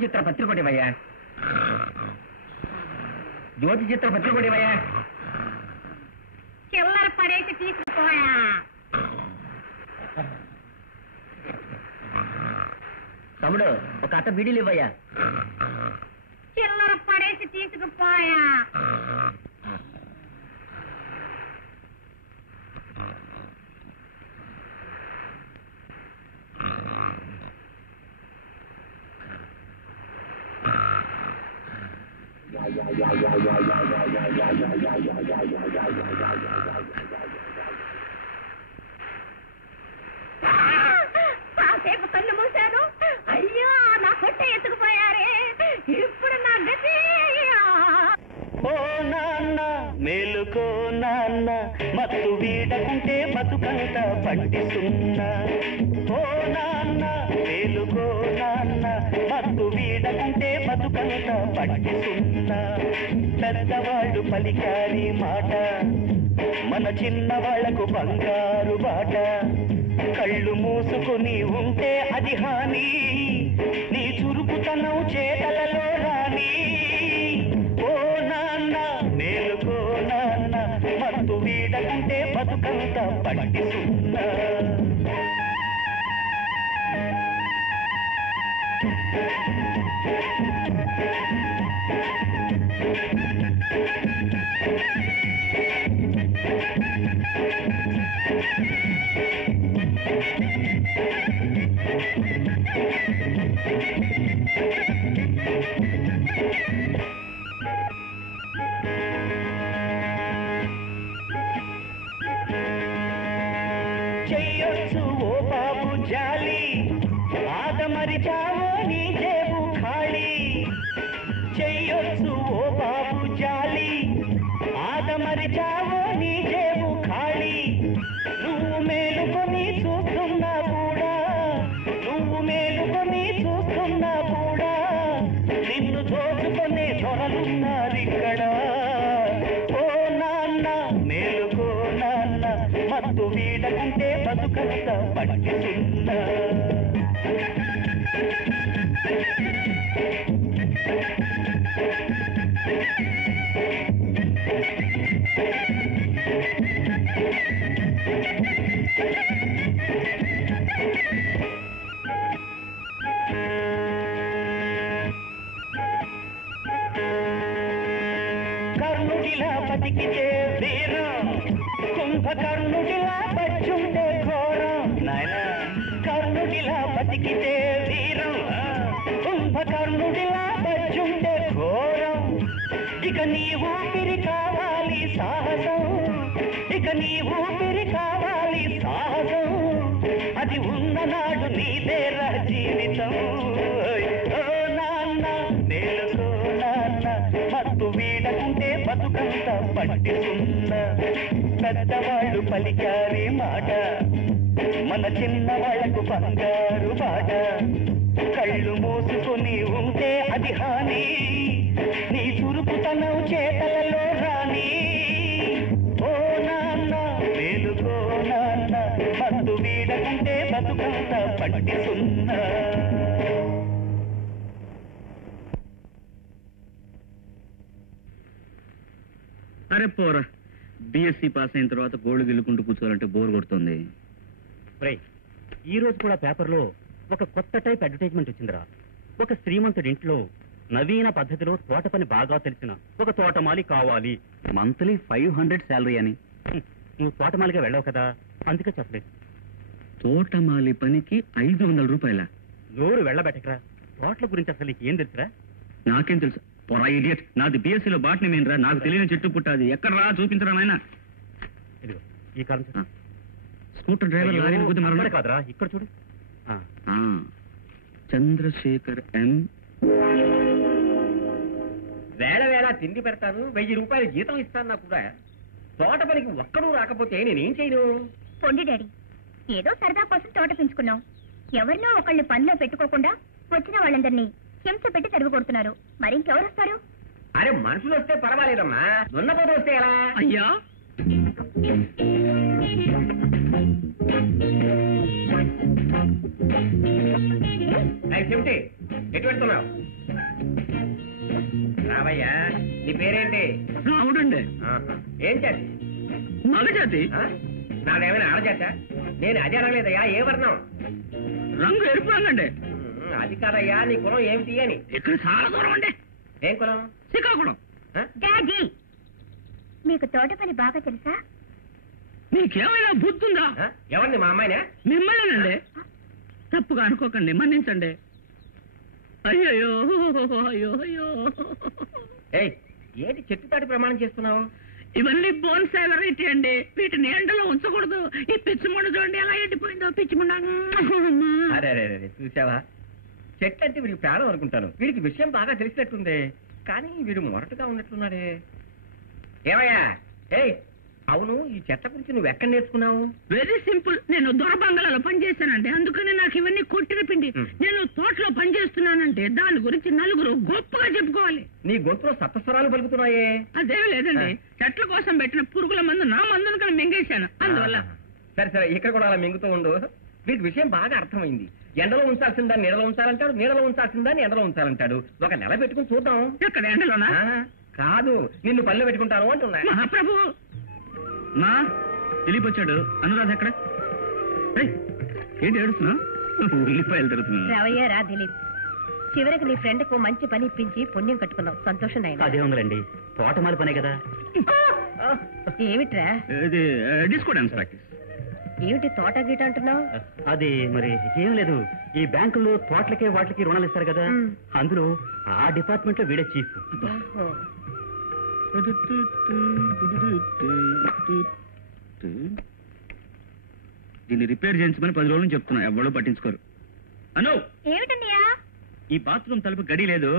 చిత్ర పత్రికొడివయ్యా, జ్యోతి చిత్ర పత్రికొడివయ్యా. చిల్లర పడేసి తీసుకుపోయా. తమ్ముడు ఒక అట్ట బీడీలు ఇవ్వయ్యా. చిల్లర పడేసి తీసుకుపోయా. కాసేపు కళ్ళు మూశాను, అయ్యో నా కొట్ట ఎత్తుకుపోయారే, ఇప్పుడు నా గతి. ఓ నాన్న మేలుకో నాన్న, మత్తు వీడకుంటే బతుకంత పట్టిస్తున్నా. ఓ నాన్న మేలుకో నాన్న, మత్తు వీడకుంటే బతుకంత పట్టిస్తున్నా. పెద్దవాళ్ళు పలికారి మాట, మన చిన్నవాళ్లకు బంగారు బాట. కళ్ళు మూసుకుని ఉంటే అది హాని, నీ చురుకుతనం చేతలలో రాని. ఓ నాన్న మేలుకో నాన్న, మత్తు వీడకుంటే బతుకంత పట్టిస్తున్నా. చెయ్యొచ్చు ఓ బాబు జాలి, ఆదమరిచావో నీ జేబు ఖాళీ. చెయ్యొచ్చు ఓ బాబు జాలి, ఆదమరిచావో నీ జేబు ఖాళీ. నువ్వు మేలుకొని చూస్తున్నా కూడా, నువ్వు మేలుకొని చూస్తున్నా కూడా, నిన్ను దోచుకునే దొరలున్నారిక్కడ. ఓ నాన్న మేలుకో నాన్న, మత్తు వీడకుంటే బతుకంత పట్టిస్తున్నా. కర్ణుడిలా బతికితే వీరం, కుంభకర్ణుడిలా బచ్చుంటే ఘోరం. నాయనా కర్ణుడిలా బతికితే వీరం, కుంభకర్ణుడిలా బచ్చుంటే ఘోరం. ఇక నీ ఊపిరి కావాలి సాహసం, ఇక నీ ఊపిరి కావాలి సాహసం. అది ఉన్ననాడు నీదేరా జీవితం. ఓ నాన్న మేలుకో నాన్న, మత్తు వీడకుంటే బతుకంత పట్టిస్తున్నా. పెద్దవాళ్ళు పలికారి మాట, మన మన చిన్న వాళ్ళకు బంగారు బాట కళ్ళు మూసుకొని ఉంటే అది హాని నీ చురుకుతనం చేతలలో రాని ఓ నాన్న మేలుకో నాన్న మందు వీడకుంటే బతుకంత పట్టి సున్నా అరే పోరా బిఎస్సి పాస్ అయిన తర్వాత గోల్డ్ గిల్లుకుంటూ కూర్చోవాలంటే బోర్ కొడుతుంది. ఈ రోజు కూడా పేపర్లో ఒక కొత్త టైప్ అడ్వర్టైజ్మెంట్ వచ్చిందిరా. ఒక శ్రీమంతుడి ఇంట్లో నవీన పద్ధతిలో తోట పని బాగా తెలిసిన ఒక తోటమాలి కావాలి. మంత్లీ 500 శాలరీ అని. నువ్వు తోటమాలిగా వెళ్ళావు కదా, అందుకే చెప్పలేదు. తోటమాలి పనికి 500 రూపాయల? నోరు వెళ్ళబెట్టకరా. తోటల గురించి అసలు నీకు ఏం తెలుసురా? నాకేం తెలుసు పొరా ఇడియట్. నాది బిఎస్సీలో బాటనీ మెయిన్ రా. నాకు తెలియని చెట్టు పుట్టాది. ఎక్కడ రా చూపించరా నాయన. ఇదిగో ఈ కాలం స్కూటర్ డ్రైవర్ లారీని గుద్ది మరణ కాదురా, ఇక్కడ చూడు. చంద్రశేఖర్ ఎం. వేళ వేళ తిండి పెడతాను, 1000 రూపాయలు జీతం ఇస్తాను. నాకు కూడా తోట పనికి ఒక్కడూ రాకపోతే నేనేం చేయను? పొండి డాడీ, ఏదో సరదా కోసం తోట పెంచుకున్నాం. ఎవరినో ఒకళ్ళని పనిలో పెట్టుకోకుండా వచ్చిన వాళ్ళందరినీ హింస పెట్టి తరిగి కొడుతున్నారు. మరి ఇంకెవరు వస్తారు? అరే మనుషులు వస్తే పర్వాలేదమ్మా, దున్నపోతు వస్తే ఎలా? అయ్యా చెబితే ఎటు పెడుతున్నావు? రావయ్యా, నీ పేరేంటి? రావుడండి. ఏం చేతి? మగజాతి. నాదేమైనా ఆడజాత? నేను అదే అనలేదయ్యా. ఏ వర్ణం? రంగు ఎరుపు రంగండి. అది కాదయ్యా, నీ కులం ఏమిటి అని. ఇక్కడ చాలా దూరం అండి. ఏం కులం? శ్రీకాకుళం. డాడీ, మీకు తోట పని బాగా తెలుసా? నీకేమైనా బుద్ధుందా? ఎవరిని? మా అమ్మాయినా? మిమ్మల్నేనండి. తప్పుగా అనుకోకండి, మన్నించండి. అయ్యో అయ్యో అయ్యో. ఏయ్, ఏంటి చెట్టు తాటి ప్రమాణం చేస్తున్నావు? ఇవన్నీ బోన్సాయి వెరైటీ అండి. వీటిని ఎండలో ఉంచకూడదు. ఈ పిచ్చిముండ చూడండి ఎలా ఎండిపోయిందో. పిచ్చిముండ. అరే అరే అరే, చూసావా? చెట్టు అంటే వీడికి ప్రాణం అనుకుంటాను. వీడికి విషయం బాగా తెలిసినట్టుంది, కానీ వీడు మొరటుగా ఉన్నట్లున్నాడే. ఏమయ్యా? ఏయ్, అవును, ఈ చెట్ల గురించి నువ్వు ఎక్కడ నేర్చుకున్నావు? Very simple. నేను దొరబంగళలో పనిచేస్తానండి, అందుకని నాకు ఇవన్నీ కొట్టిన పిండి. నేను తోటలో పనిచేస్తున్నానంటే దాని గురించి నలుగురు గొప్పగా చెప్పుకోవాలి. నీ గొంతులో సప్తస్వరాలు పలుకుతున్నాయే. అదేమి లేదండి, చెట్ల కోసం పెట్టిన పురుగుల మందు నా మందును కానీ మింగేశాను, అందువల్ల. సరే సరే, ఇక్కడ కూడా అలా మింగుతూ ఉండు. వీడికి విషయం బాగా అర్థమైంది. ఎండలో ఉంచాల్సిన దాన్ని నీడలో ఉంచాలంటాడు, నీడలో ఉంచాల్సిన దాన్ని ఎండలో ఉంచాలంటాడు. ఒక నెల పెట్టుకుని చూద్దాం. ఎక్కడ ఎండలోనా? కాదు, నిన్ను పనిలో పెట్టుకుంటాను అంటున్నా. మహాప్రభు, మా దిలీప్ వచ్చాడు. అనురాధ ఎక్కడ? ఏంటి ఏడుస్తున్నా? ఉల్లిపాయలు తిరుగుతున్నా. రావయ్యా రా దిలీప్. చివరికి నీ ఫ్రెండ్ కు మంచి పని ఇప్పించి పుణ్యం కట్టుకున్నావు. సంతోషం నాయనా. అదే ఉందండి, తోటమాలి పనే కదా. ఏమిట్రా? ఇది డిస్కో డాన్స్ ప్రాక్టీస్. ఏమిటి తోట గీట అంటున్నావు? అది మరి ఏం లేదు, ఈ బ్యాంకుల్లో తోటలకే వాటికి రుణాలు ఇస్తారు కదా, అందులో ఆ డిపార్ట్మెంట్ లో వీడే చీఫ్. దీన్ని రిపేర్ చేయించమని 10 రోజులు చెప్తున్నా, ఎవరు పట్టించుకోరు. అను, ఏమిటన్నయ్యా? ఈ బాత్రూమ్ తలుపు గడి లేదు.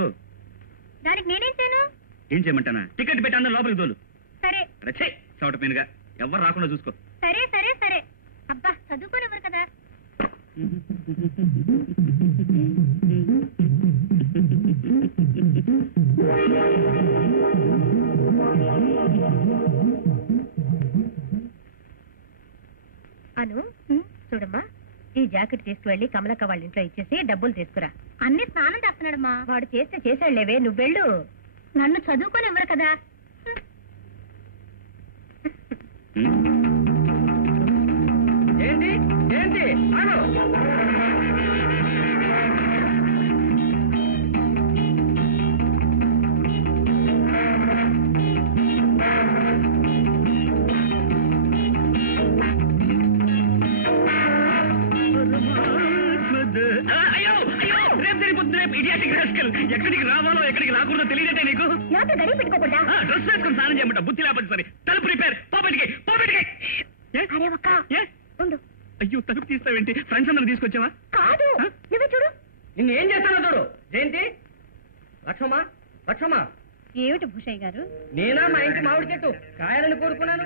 దానికి నేనేం చేయను? ఏం చేయమంటానా? టికెట్ పెట్టి అందరూ లోపలికి తోలు. సరే రచ్చే చోట పైనగా ఎవరు రాకుండా చూసుకో. సరే సరే సరే. అబ్బా, చదువుకోనివ్వరు కదా. అను, చూడమ్మా, ఈ జాకెట్ తీసుకువెళ్ళి కమలక్క వాళ్ళ ఇంట్లో ఇచ్చేసి డబ్బులు తీసుకురా. అన్ని స్నానం చేస్తున్నాడమ్మా. వాడు చేస్తే చేశాడులేవే, నువ్వెళ్ళు. నన్ను చదువుకోనివ్వరు కదా. ఏంటి ఏంటి? ఎక్కడికి రావాలో ఎక్కడికి రాకూడదో తెలియదే నీకు? నాతో గడి పెట్టుకోకుండా డ్రెస్ వేసుకుని స్నానం చేయమంట. బుద్ధి లేకపోతే సరే. తలుపు రిపేర్. పోపటికి పోపటికి. అరే ఒక్క ఉండు. అయ్యో, తలుపు తీస్తావేంటి? ఫ్రెండ్స్ అందరూ తీసుకొచ్చావా? కాదు, నువ్వే చూడు. నిన్ను ఏం చేస్తానో చూడు. ఏంటి? లక్ష్మమ్మ, లక్ష్మమ్మ, ఏమిటి భూషయ్య గారు? నేనా మా ఇంటి మామిడి చెట్టు కాయాలని కోరుకున్నాను,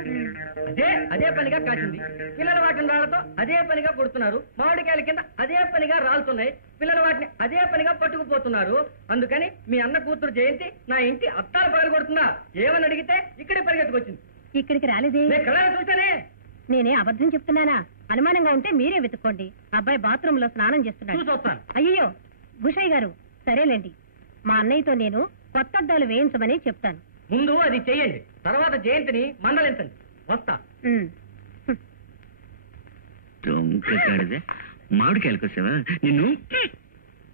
అదే పనిగా కాసింది. పిల్లల వాటిని రాళ్లతో అదే పనిగా కొడుతున్నారు, మామిడికాయల కింద అదే పనిగా రాలుతున్నాయి, పిల్లల వాటిని అదే పనిగా పట్టుకుపోతున్నారు. అందుకని మీ అన్న కూతురు జయంతి నా ఇంటి అత్తాలు పగలు కొడుతున్నా ఏమని అడిగితే ఇక్కడే పరిగెత్తుకొచ్చింది. ఇక్కడికి రాలేదే? నేను కళ చూసానే. నేనే అబద్ధం చెప్తున్నానా? అనుమానంగా ఉంటే మీరే వెతుక్కోండి. అబ్బాయి బాత్రూమ్ లో స్నానం చేస్తున్నాడు. చూసొస్తాను. అయ్యో భూషయ్య గారు, సరేలేండి, మా అన్నయ్యతో నేను కొత్త అద్దాలు వేయించమని చెప్తాను. ముందు అది చెయ్యండి, తర్వాత జయంతిని మందలించండి. వస్తా. మామిడికాయలు కోసావా నిన్ను?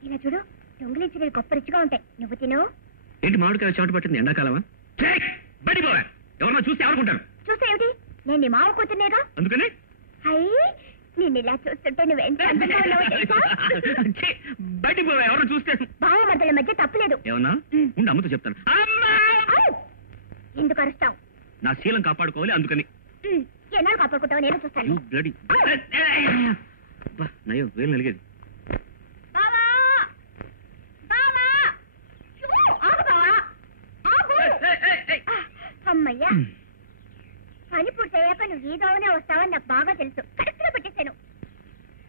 ఇలా చూడు, దొంగలించిన గొప్ప రుచిగా ఉంటాయి, నువ్వు తిను. ఏంటి మామిడికాయలు చోటు పట్టింది? ఎండాకాలమా? బయటికి పోవా, ఎవరన్నా చూస్తే ఎవరుకుంటారు? చూస్తే ఏమిటి, నేను నీ మావ కూతుర్నేగా. అందుకని అయ్యి నేను ఇలా చూస్తుంటే నువ్వెంత అందంగా ఉన్నావో తెలుసా? బయటికి పోవా, ఎవరన్నా చూస్తే. బావ మధ్యల మధ్య తప్పులేదు. ఏమన్నా ఉండి అమ్మతో చెప్తాను. ఎందుకు అరుస్తావు? నా శీలం కాపాడుకోవాలి, అందుకని. ఎన్నాళ్ళు కాపాడుకుంటావు, నేను చూస్తాను. నయ్యో వేలు నలిగేది. అమ్మయ్యా, పని పూర్తయ్యాక నువ్వు ఈ దోవనే వస్తావని నాకు బాగా తెలుసు. కరెక్ట్ గా పెట్టేశాను.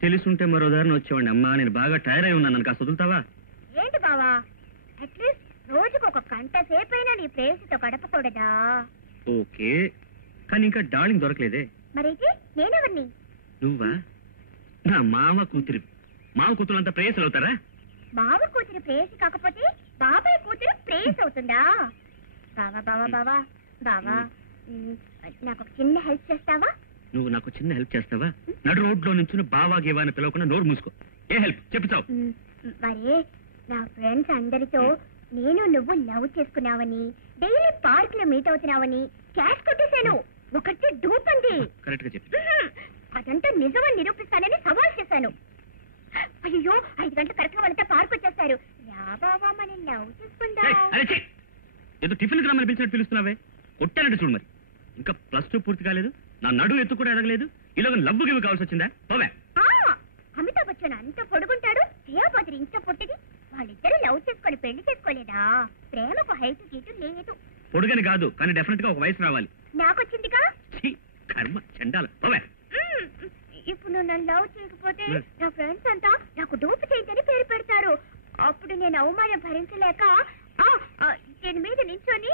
తెలుసుంటే మరో దారిని వచ్చేవాడిని. అమ్మా నేను బాగా టైర్ అయి ఉన్నాను, కాస్త వదులుతావా? ఏంటి బావా, అట్లీస్ట్ రోజుకు ఒక గంట సేపైనా నీ ప్రేయసితో గడపకూడదా? ఓకే, కానీ ఇంకా డార్లింగ్ దొరకలేదే. మరైతే నేనెవరిని? నువ్వా? నా మామ కూతురు. మామ కూతురు అంతా ప్రేయసులు అవుతారా? బావ కూతురు ప్రేయసి కాకపోతే బాబాయ్ కూతురు ప్రేయసి అవుతుందా? బావా బావా బావా బావా, నాకు ఒక చిన్న హెల్ప్ చేస్తావా? నువ్వు నాకు చిన్న హెల్ప్ చేస్తావా? నడు రోడ్లో నుంచి బావా గేవా అని పిలవకుండా నోరు మూసుకో. ఏ హెల్ప్ చెప్తావు? మరి నా ఫ్రెండ్స్ అందరితో నేను నువ్వు లవ్ చేసుకున్నావని, డైలీ పార్క్ లో మీట్ అవుతున్నావని క్యాష్ కొట్టేశాను. ఒకటి డూపంది. కరెక్ట్ గా చెప్పి అదంతా నిజమని నిరూపిస్తానని సవాల్ చేశాను. అయ్యో 5 గంటలు కరెక్ట్ గా వాళ్ళతో పార్క్ వచ్చేస్తారు. రా బావా మనం లవ్ చేసుకుందాం. ఏదో టిఫిన్ గ్రామాన్ని పిలిచినట్టు పిలుస్తున్నావే, కొట్టానంటే చూడు. మరి ఇంకా +2 పూర్తి కాలేదు, నా నడు ఎత్తు కూడా ఎదగలేదు, ఇలా లవ్వు గివ్వు కావాల్సి వచ్చిందా? పోవే. అమితాబ్ బచ్చన్ అంత పొడుగుంటాడు, జయాబాద్రి ఇంత పొట్టిది, వాళ్ళిద్దరూ లవ్ చేసుకొని పెళ్లి చేసుకోలేదా? ప్రేమకు హైట్ గీటు లేదు. పొడుగని కాదు, కానీ డెఫినెట్ గా ఒక వయసు రావాలి. నాకొచ్చిందిగా. కర్మ చండాల. పోవే. ఇప్పుడు నువ్వు నన్ను లవ్ చేయకపోతే నా ఫ్రెండ్స్ అంతా నాకు డూపు చేయని పేరు పెడతారు. అప్పుడు నేను అవమానం భరించలేక నేను మీద నించొని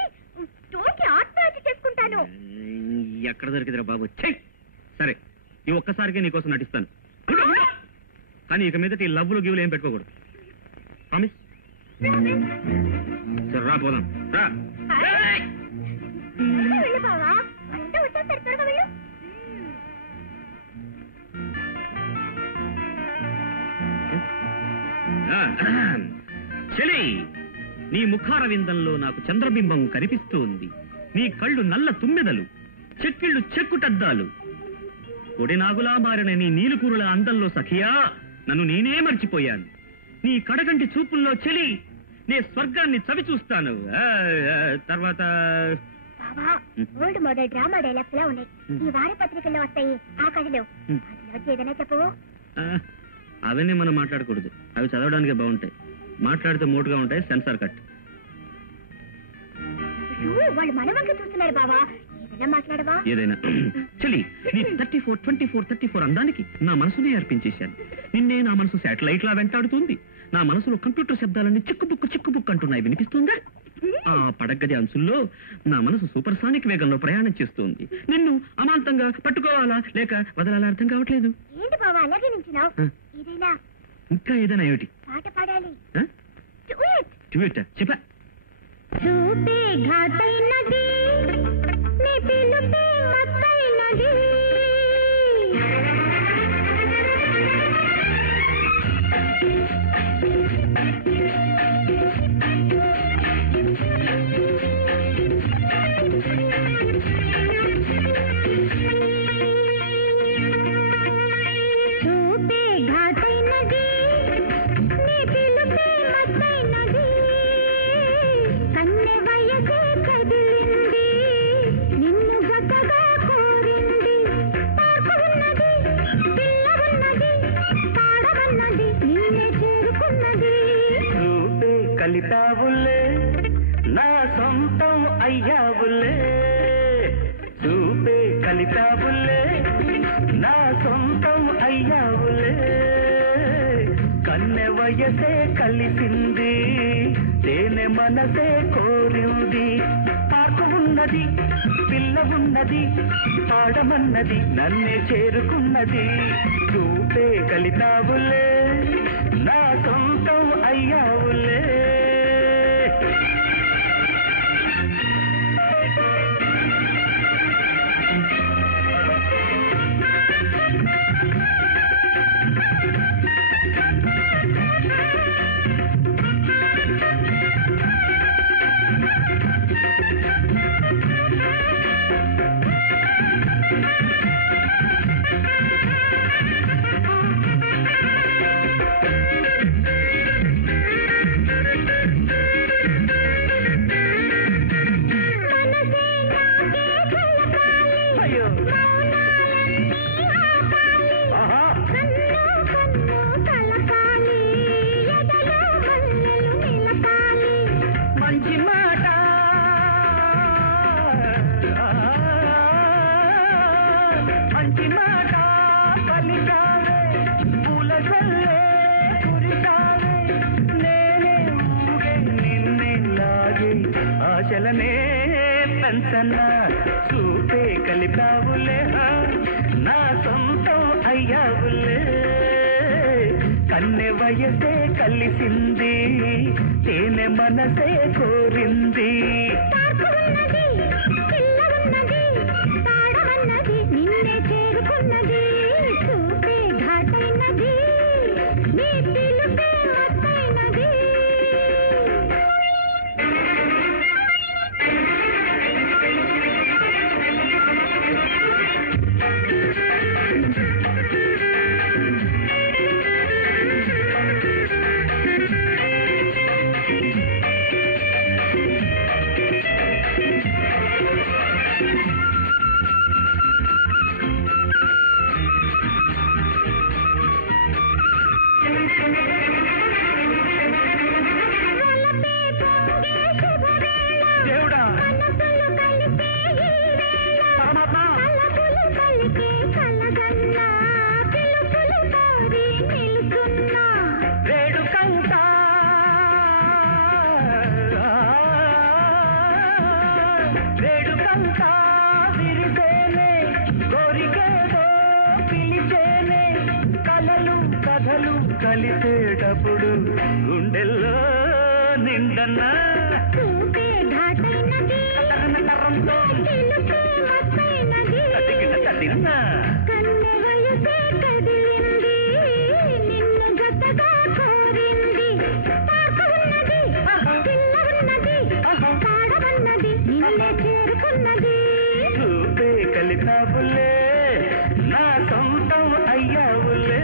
తోటి ఆత్మహత్య చేసుకుంటాను. ఎక్కడ దొరికిదిరా బాబు? సరే, ఈ ఒక్కసారికి నీకోసం నటిస్తాను, కానీ ఇక మీదటి ఈ లవ్లు గివ్లు ఏం పెట్టుకోకూడదు. ప్రామిస్? సరే రా పోదాం. రా. వెళ్ళు బావా, వాళ్ళంతా వచ్చేస్తారు, త్వరగా వెళ్ళు. చెలి, నీ ముఖార విందంలో నాకు చంద్రబింబం కనిపిస్తూ ఉంది. నీ కళ్ళు నల్ల తుమ్మెదలు, చెక్కిళ్ళు చెక్కుటద్దాలు. కొడినాగులా మారిన నీ నీలుకూరుల అందంలో సఖియా నన్ను నేనే మర్చిపోయాను. నీ కడగంటి చూపుల్లో చెలి నే స్వర్గాన్ని చవి చూస్తాను. తర్వాత ఓల్డ్ మోడల్ డ్రామా డైలాగ్స్ లా ఉన్నాయి, ఈ వారపత్రికల్లో వస్తాయి ఆ కథలు. అందులో ఏదైనా చెప్పవు? అవన్నీ మనం మాట్లాడకూడదు, అవి చదవడానికి బాగుంటాయి, మాట్లాడితే మోటుగా ఉంటాయి. Censor cut. వాళ్ళు మన వంక చూస్తున్నారు బావా, ఏదైనా మాట్లాడవా? ఏదైనా. చెలి, నీ 34, 24, 34 అందానికి నా మనసునే అర్పించేశాను. నిన్నే నా మనసు శాటిలైట్ లా వెంటాడుతుంది. నా మనసులో కంప్యూటర్ శబ్దాలన్నీ చిక్కుబుక్కు అంటున్నాయి, వినిపిస్తుందా? ఆ పడగది అంచుల్లో నా మనసు సూపర్సానిక్ వేగంలో ప్రయాణం చేస్తుంది. నిన్ను అమాంతంగా పట్టుకోవాలా లేక వదలాలా అర్థం కావట్లేదు. ఏంటి బావా అలాగే నించున్నావు? ఏదైనా ఇంకా ఏదైనా ఏమిటి? పాట పాడాలి. చెప్పా. చూపే ఘాటైనది, నీ పిలుపే మత్తైనది. చూపే ఘాటైనది, నీ పిలుపే మత్తైనది. కన్నె వయసే కదిలింది, నిన్ను జతగా కోరింది. పార్కు ఉన్నది, పిల్ల ఉన్నది, పాడవన్నది, నిన్నే చేరుకున్నది. కలిపావులే నా సొంతం అయ్యావులే చూపే కలితావులే నా సొంతం అయ్యావులే కన్నె వయసే కలిసింది తేనె మనసే కోరింది పార్కు ఉన్నది పిల్ల ఉన్నది పాడమన్నది నన్నే చేరుకున్నది చూపే కలితావులే నా సొంతం అయ్యావులే ఆశలనే పెంచన్నా చూపే కలిపావులే నా సొంతం అయ్యావులే కన్నె వయసే కలిసింది తేనె మనసే కోరింది నిన్నే చేరుకున్నది చూపే ఘాటైనది నీ పిలుపే మత్తైనది కలిసేటప్పుడు గుండెల్లో నిండన్నా చూపే ఘాటైనది కన్నె వయసే కదిలింది నిన్ను గతగా కోరింది పాక ఉన్నది పిల్ల ఉన్నది పాడవన్నది నిన్నే చేరుకున్నది చూపే కలితావులే నా సొంతం అయ్యావులే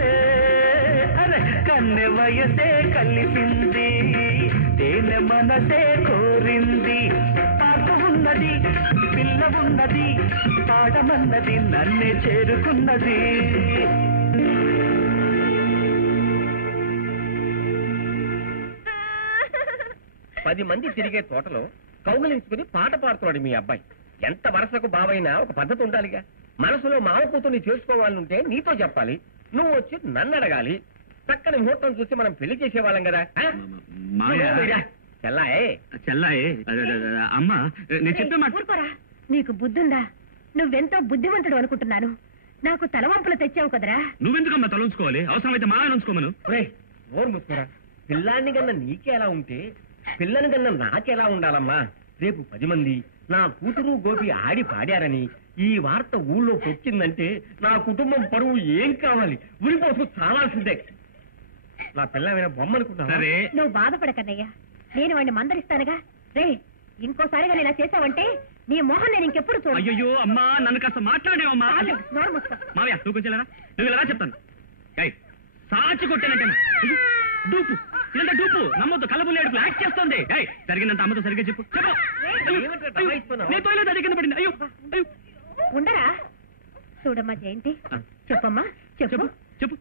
కన్నె వయసే కలిసింది తేనె మనసే కోరింది పాప ఉన్నది పిల్ల ఉన్నది పాడమన్నది నన్నే చేరుకున్నది 10 మంది తిరిగే తోటలో కౌగులించుకుని పాట పాడుతున్నాడు మీ అబ్బాయి. ఎంత వరసకు బావైనా ఒక పద్ధతి ఉండాలిగా. మనసులో మావ కూతుర్ని చేసుకోవాలంటే నీతో చెప్పాలి, నువ్వు వచ్చి నన్ను అడగాలి. చక్కని ముహూర్తం చూసి మనం పెళ్లి చేసేవాళ్ళం కదా. చెల్లాయే అమ్మా నేను చెప్తే ఊరుకోరా, నీకు బుద్ధుందా? నువ్వెంతో బుద్ధివంతుడు అనుకుంటున్నాను. నాకు తలవంపులు తెచ్చావు కదరా. నువ్వెందుకమ్మా తలంచుకోవాలి? అవసరమైతే మా ఉంచుకోమను. ఓరు ముసుకోరా, పిల్లాన్ని కన్నా నీకే ఎలా ఉంటే పిల్లని కన్నా నాకెలా ఉండాలమ్మా? రేపు 10 మంది నా కూతురు గోపి ఆడి పాడారని ఈ వార్త ఊళ్ళో వచ్చిందంటే నా కుటుంబం పరువు ఏం కావాలి? ఉరిపోసు చాలాల్సిందే. నా పిల్లమైన బొమ్మ అనుకుంటా. నువ్వు బాధపడకన్నయ్యా, నేను వాడిని మందరిస్తానుగా. రే, ఇంకోసారిగా ఇలా చేసావంటే నీ మొహం నేను ఇంకెప్పుడు చూడ. అయ్యో అమ్మా, నన్ను కాస్త మాట్లాడేవమ్మా. మావయ్య నువ్వు కొంచెం నువ్వు ఇలా చెప్తాను. సాచి కొట్టానంటే డూపు, ఇదంతా డూపు. నమ్మొద్దు, కలబుల్లేడుపు యాక్ట్ చేస్తుంది. జరిగినంత అమ్మతో సరిగ్గా చెప్పు. అది కింద పడింది. అయ్యో ఉండరా. చూడమ్మా జయంతి, చెప్పమ్మా, చెప్పు చెప్పు.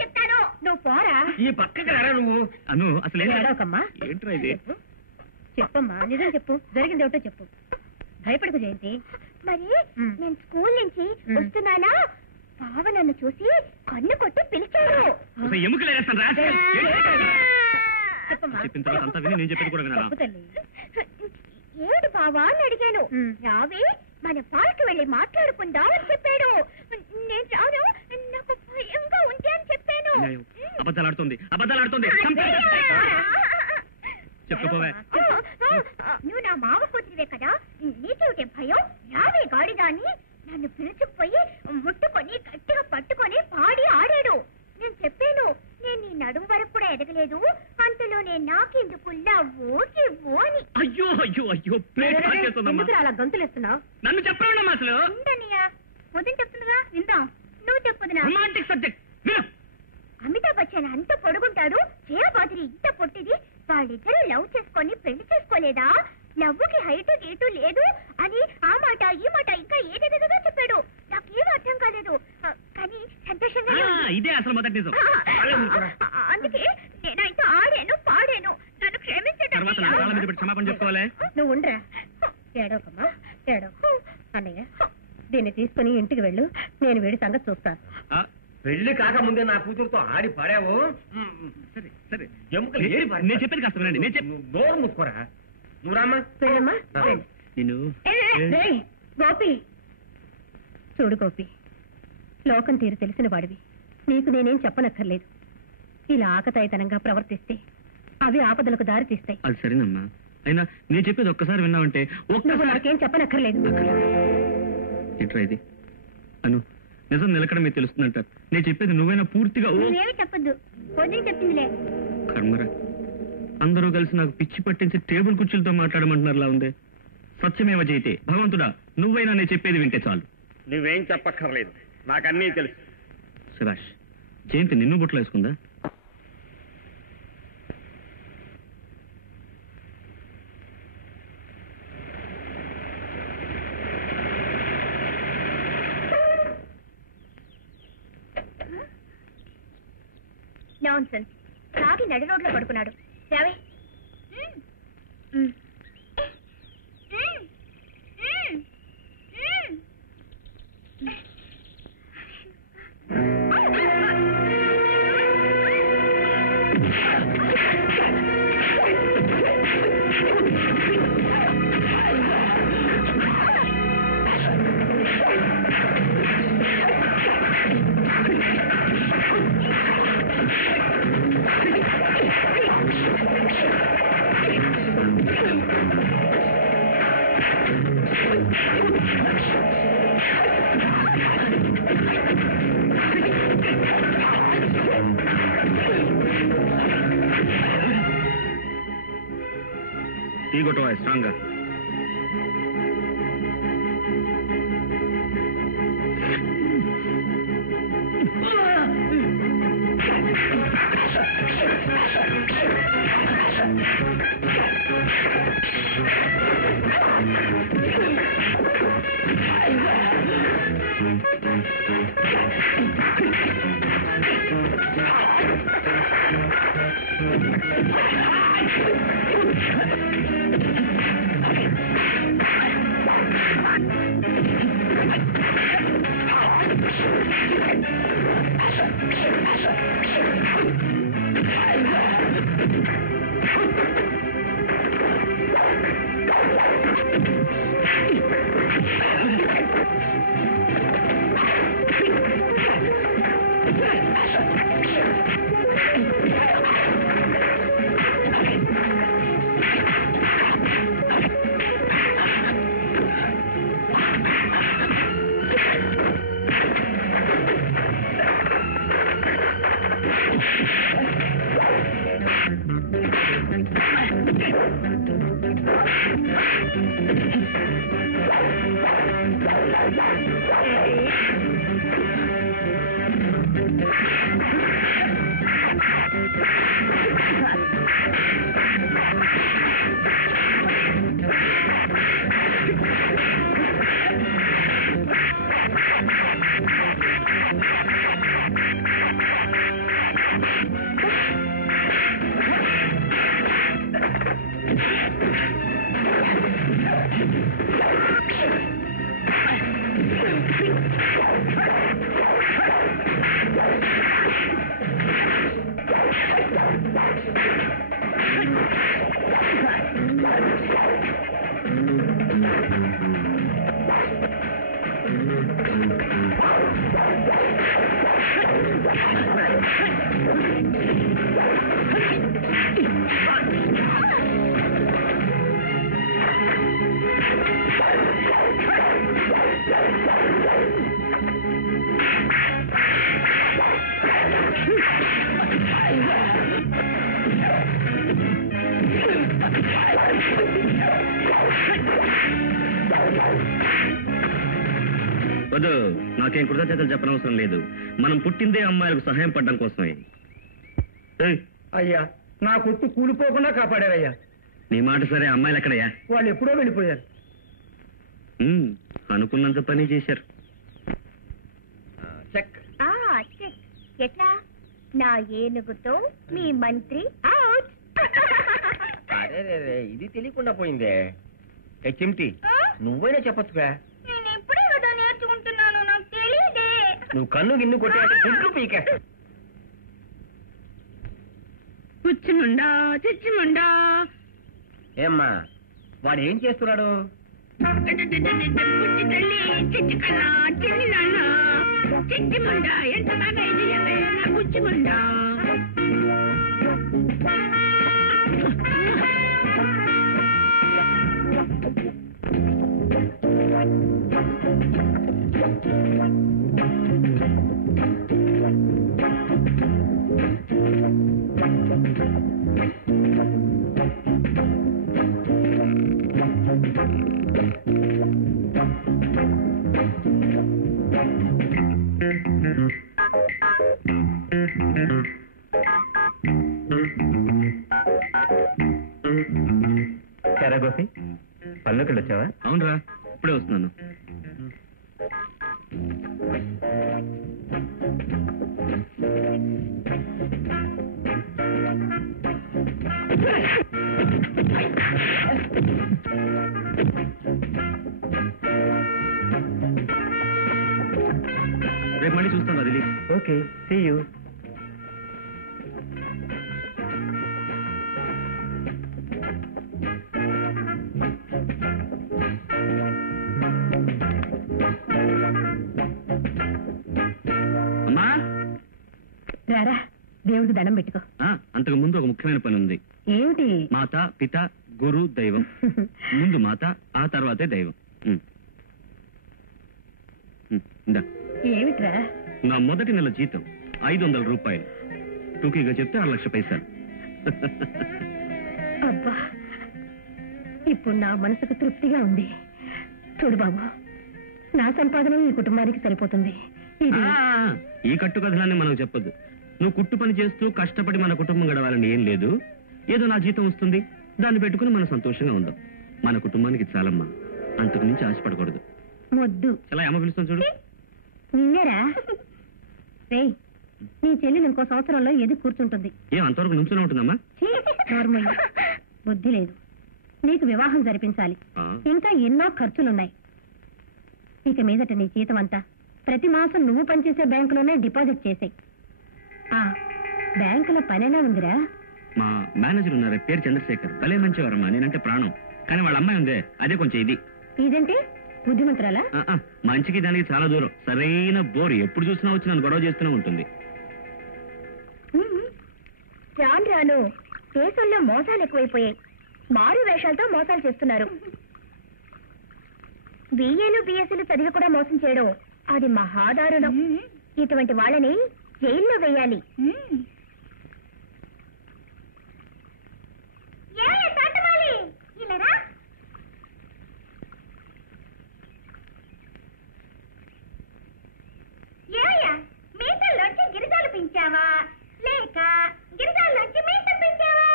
చెప్తాను, నువ్వు పోరా. ఈ పక్కకి రారా నువ్వు. అను అసలు ఏడవకమ్మా. ఏంట్రా ఇది? చెప్పమ్మా, నిజం చెప్పు, జరిగింది ఏమిటో చెప్పు. భయపడకు జయంతి. మరి నేను స్కూల్ నుంచి వస్తున్నానా, బావ నన్ను చూసి కన్ను కొట్టి పిలిచాడు. ఎముకలేస్తాను రా. చెప్పమ్మా. చెప్పిన తర్వాత అంతా విని నేను చెప్పేది కూడా వినాలా? తప్పు తల్లి. ఏడు బావా అని అడిగాను. రావి మన పార్క్ వెళ్ళి మాట్లాడుకుందాం అని చెప్పాడు. నేను రాను, నాకు భయంగా ఉంది అని చెప్పాను. అబద్ధాలాడుతుంది. చెప్పుకోవే. నువ్వు నా మావ కూతురివే కదా, నీకేమిటే భయం? రావే గాడిదాన్ని. నన్ను పిలిచిపోయి ముట్టుకొని గట్టిగా పట్టుకొని పాడి ఆడాడు. నేను చెప్పాను, నేను నీ నడుము వరకు కూడా ఎదగలేదు, అంతలోనే నాకెందుకు లవ్వు గివ్వు అని. అయ్యో అయ్యో అయ్యో అలా గంతులేస్తున్నావు? నన్ను చెప్పండి అసలు. ఉందన్నయ్యా, పొద్దున చెప్తుందిగా, విందాం. నువ్వు చెప్పుదునా? Romantic subject. అమితాబ్ బచ్చన్ అంత పొడుగుంటాడు, జయబాద్రి ఇంత పొట్టిది, వాళ్ళిద్దరూ లవ్ చేసుకొని పెళ్లి చేసుకోలేదా? లవ్వుకి హైటు గీటు లేదు అని ఆ మాట ఈ మాట ఇంకా ఏదేదో చెప్పాడు. నాకేం అర్థం కాలేదు, కానీ సంతోషంగా ఇదే అసలు మొదటి నిజం. అందుకే నేనైతే ఆడాను పాడాను, నన్ను క్షమించండి. క్షమాపణ చెప్పుకోవాలి. నువ్వు ఉండరా, ఏడవకమ్మా ఏడవ. అన్నయ్య, దీన్ని తీసుకుని ఇంటికి వెళ్ళు, నేను వీడి సంగతి చూస్తాను. పెళ్లి కాకముందే నా కూతురుతో ఆడి పాడావు. సరే సరే, ఎముకలు ఏరి పాడావు. నేను చెప్పేది కాస్త వినండి. నోరు మూసుకోరా. నువ్వు రామ్మా. వెళ్ళమ్మా. నేను గోపి, చూడు గోపి, లోకం తీరు తెలిసిన వాడివి, నీకు నేనేం చెప్పనక్కర్లేదు. ఇలా ఆకతాయితనంగా ప్రవర్తిస్తే అవి ఆపదలకు దారి తీస్తాయి. అది సరేనమ్మా, అయినా నేను చెప్పేది ఒక్కసారి విన్నావంటే నువ్వు నాకేం చెప్పనక్కర్లేదు. ఎట్రా ఇది? అను, నిజం నిలకడ మీకు తెలుస్తుందంటారు. నేను చెప్పేది నువ్వైనా పూర్తిగా నువ్వేమి చెప్పద్దు, వదిలి చెప్పిందిలే. కర్మరా, అందరూ కలిసి నాకు పిచ్చి పట్టించి టేబుల్ కుర్చీలతో మాట్లాడమంటున్నారులా ఉంది. సత్యమేవ జయితే. భగవంతుడా, నువ్వైనా నేను చెప్పేది వింటే చాలు. నువ్వేం చెప్పక్కర్లేదు, నాకన్నీ తెలుసు. శభాష్. జయంతి నిన్ను బుట్టలో వేసుకుందా? నాన్సెన్స్. తాగి నడి రోడ్లో పడుకున్నాడు. రావే. టీ కొట్టవా స్ట్రాంగ్ గా. వద్దు, నాకేం కృతజ్ఞతలు చెప్పనవసరం లేదు. మనం పుట్టిందే అమ్మాయిలకు సహాయం పడడం కోసమే. అయ్యా, నా కొట్టు కూలిపోకుండా కాపాడారయ్యా. నీ మాట సరే, అమ్మాయిలు ఎక్కడయ్యా? వాళ్ళు ఎప్పుడో వెళ్ళిపోయారు. అనుకున్నంత పని చేశారు. చెక్. ఎట్లా? నా ఏనుగుతో మీ మంత్రి అవుట్. అరే, ఇది తెలియకుండా పోయిందే. చిమ్టి, నువ్వైనా చెప్పొచ్చుగా. నేను ఎప్పుడే కదా నేర్చుకుంటున్నాను, నాకు తెలియదే. నువ్వు కన్ను గిన్ను కొట్టే గుడ్లు పీకేస్తా. పుచ్చిముండా చిచ్చిముండా. ఏమ్మా, వాడు ఏం చేస్తున్నాడు? పుచ్చి తల్లి, చిచ్చి కన్నా, చిన్ని నాన్న, చిచ్చిముండా ఎంత బాగా ఇది నా పుచ్చిముండా. సరే గోపి, పనులకి వచ్చావా? అవునరా, ఇప్పుడే వస్తున్నాను. రేపు మళ్ళీ చూస్తాను వదిలి. Okay, see you. అమ్మా, రారా, దేవుడికి దండం పెట్టుకో. అంతకు ముందు ఒక ముఖ్యమైన పని ఉంది. ఏమిటి? మాత, పిత, గురు, దైవం. ముందు మాత, ఆ తర్వాతే దైవం. ఇందా, ఏమిట్రా? నా మొదటి నెల జీతం 500 రూపాయలు. టూకీగా చెప్తే 6 లక్షల పైసలు. అబ్బా, ఇప్పుడు నా మనసుకు తృప్తిగా ఉంది. చూడు బాబు, నా సంపాదన ఈ కుటుంబానికి సరిపోతుంది. ఇది ఈ కట్టు కథలన్నీ మనకు చెప్పొద్దు. నువ్వు కుట్టు పని చేస్తూ కష్టపడి మన కుటుంబం గడవాలని ఏం లేదు. ఏదో నా జీతం వస్తుంది, దాన్ని పెట్టుకుని మనం సంతోషంగా ఉందాం. మన కుటుంబానికి చాలమ్మా, అంతకు మించి ఆశపడకూడదు. మొద్దు చాలా అమ్మ పిలుస్తాను చూడు. నిన్నేరా? రేయ్, నీ చెల్లి ఇంకో సంవత్సరంలో ఎది కూర్చుంటుంది. ఏం అంతవరకు నుంచునే ఉంటుందమ్మా? నార్మల్. బుద్ధి లేదు. నీకు వివాహం జరిపించాలి, ఇంకా ఎన్నో ఖర్చులున్నాయి. ఇక మీదట నీ జీతం అంతా ప్రతి మాసం నువ్వు పనిచేసే బ్యాంకులోనే డిపాజిట్ చేసేయి. బ్యాంకులో పనైనా ఉందిరా? మా మేనేజర్ ఉన్నారే, పేరు చంద్రశేఖర్. భలే మంచివారమ్మా, నేనంటే ప్రాణం. కానీ వాళ్ళ అమ్మాయి ఉందే, అదే కొంచెం ఇది. ఇదంటే బుద్ధిమంతురాలా? మంచికి దానికి చాలా దూరం. సరైన బోరు. ఎప్పుడు చూసినా వచ్చి నన్ను గొడవ చేస్తూనే ఉంటుంది. రాను రాను దేశంలో మోసాలు ఎక్కువైపోయాయి. మారు వేషాలతో మోసాలు చేస్తున్నారు. బిఏలు బిఎస్సీలు చదివి కూడా మోసం చేయడం అది మహాదారుణం. ఇటువంటి వాళ్ళని జైల్లో వేయాలి. మీసల్లోంచి గిరిజాలు పెంచావా లేక గిరిజాల్లోంచి మీసం పెంచావా?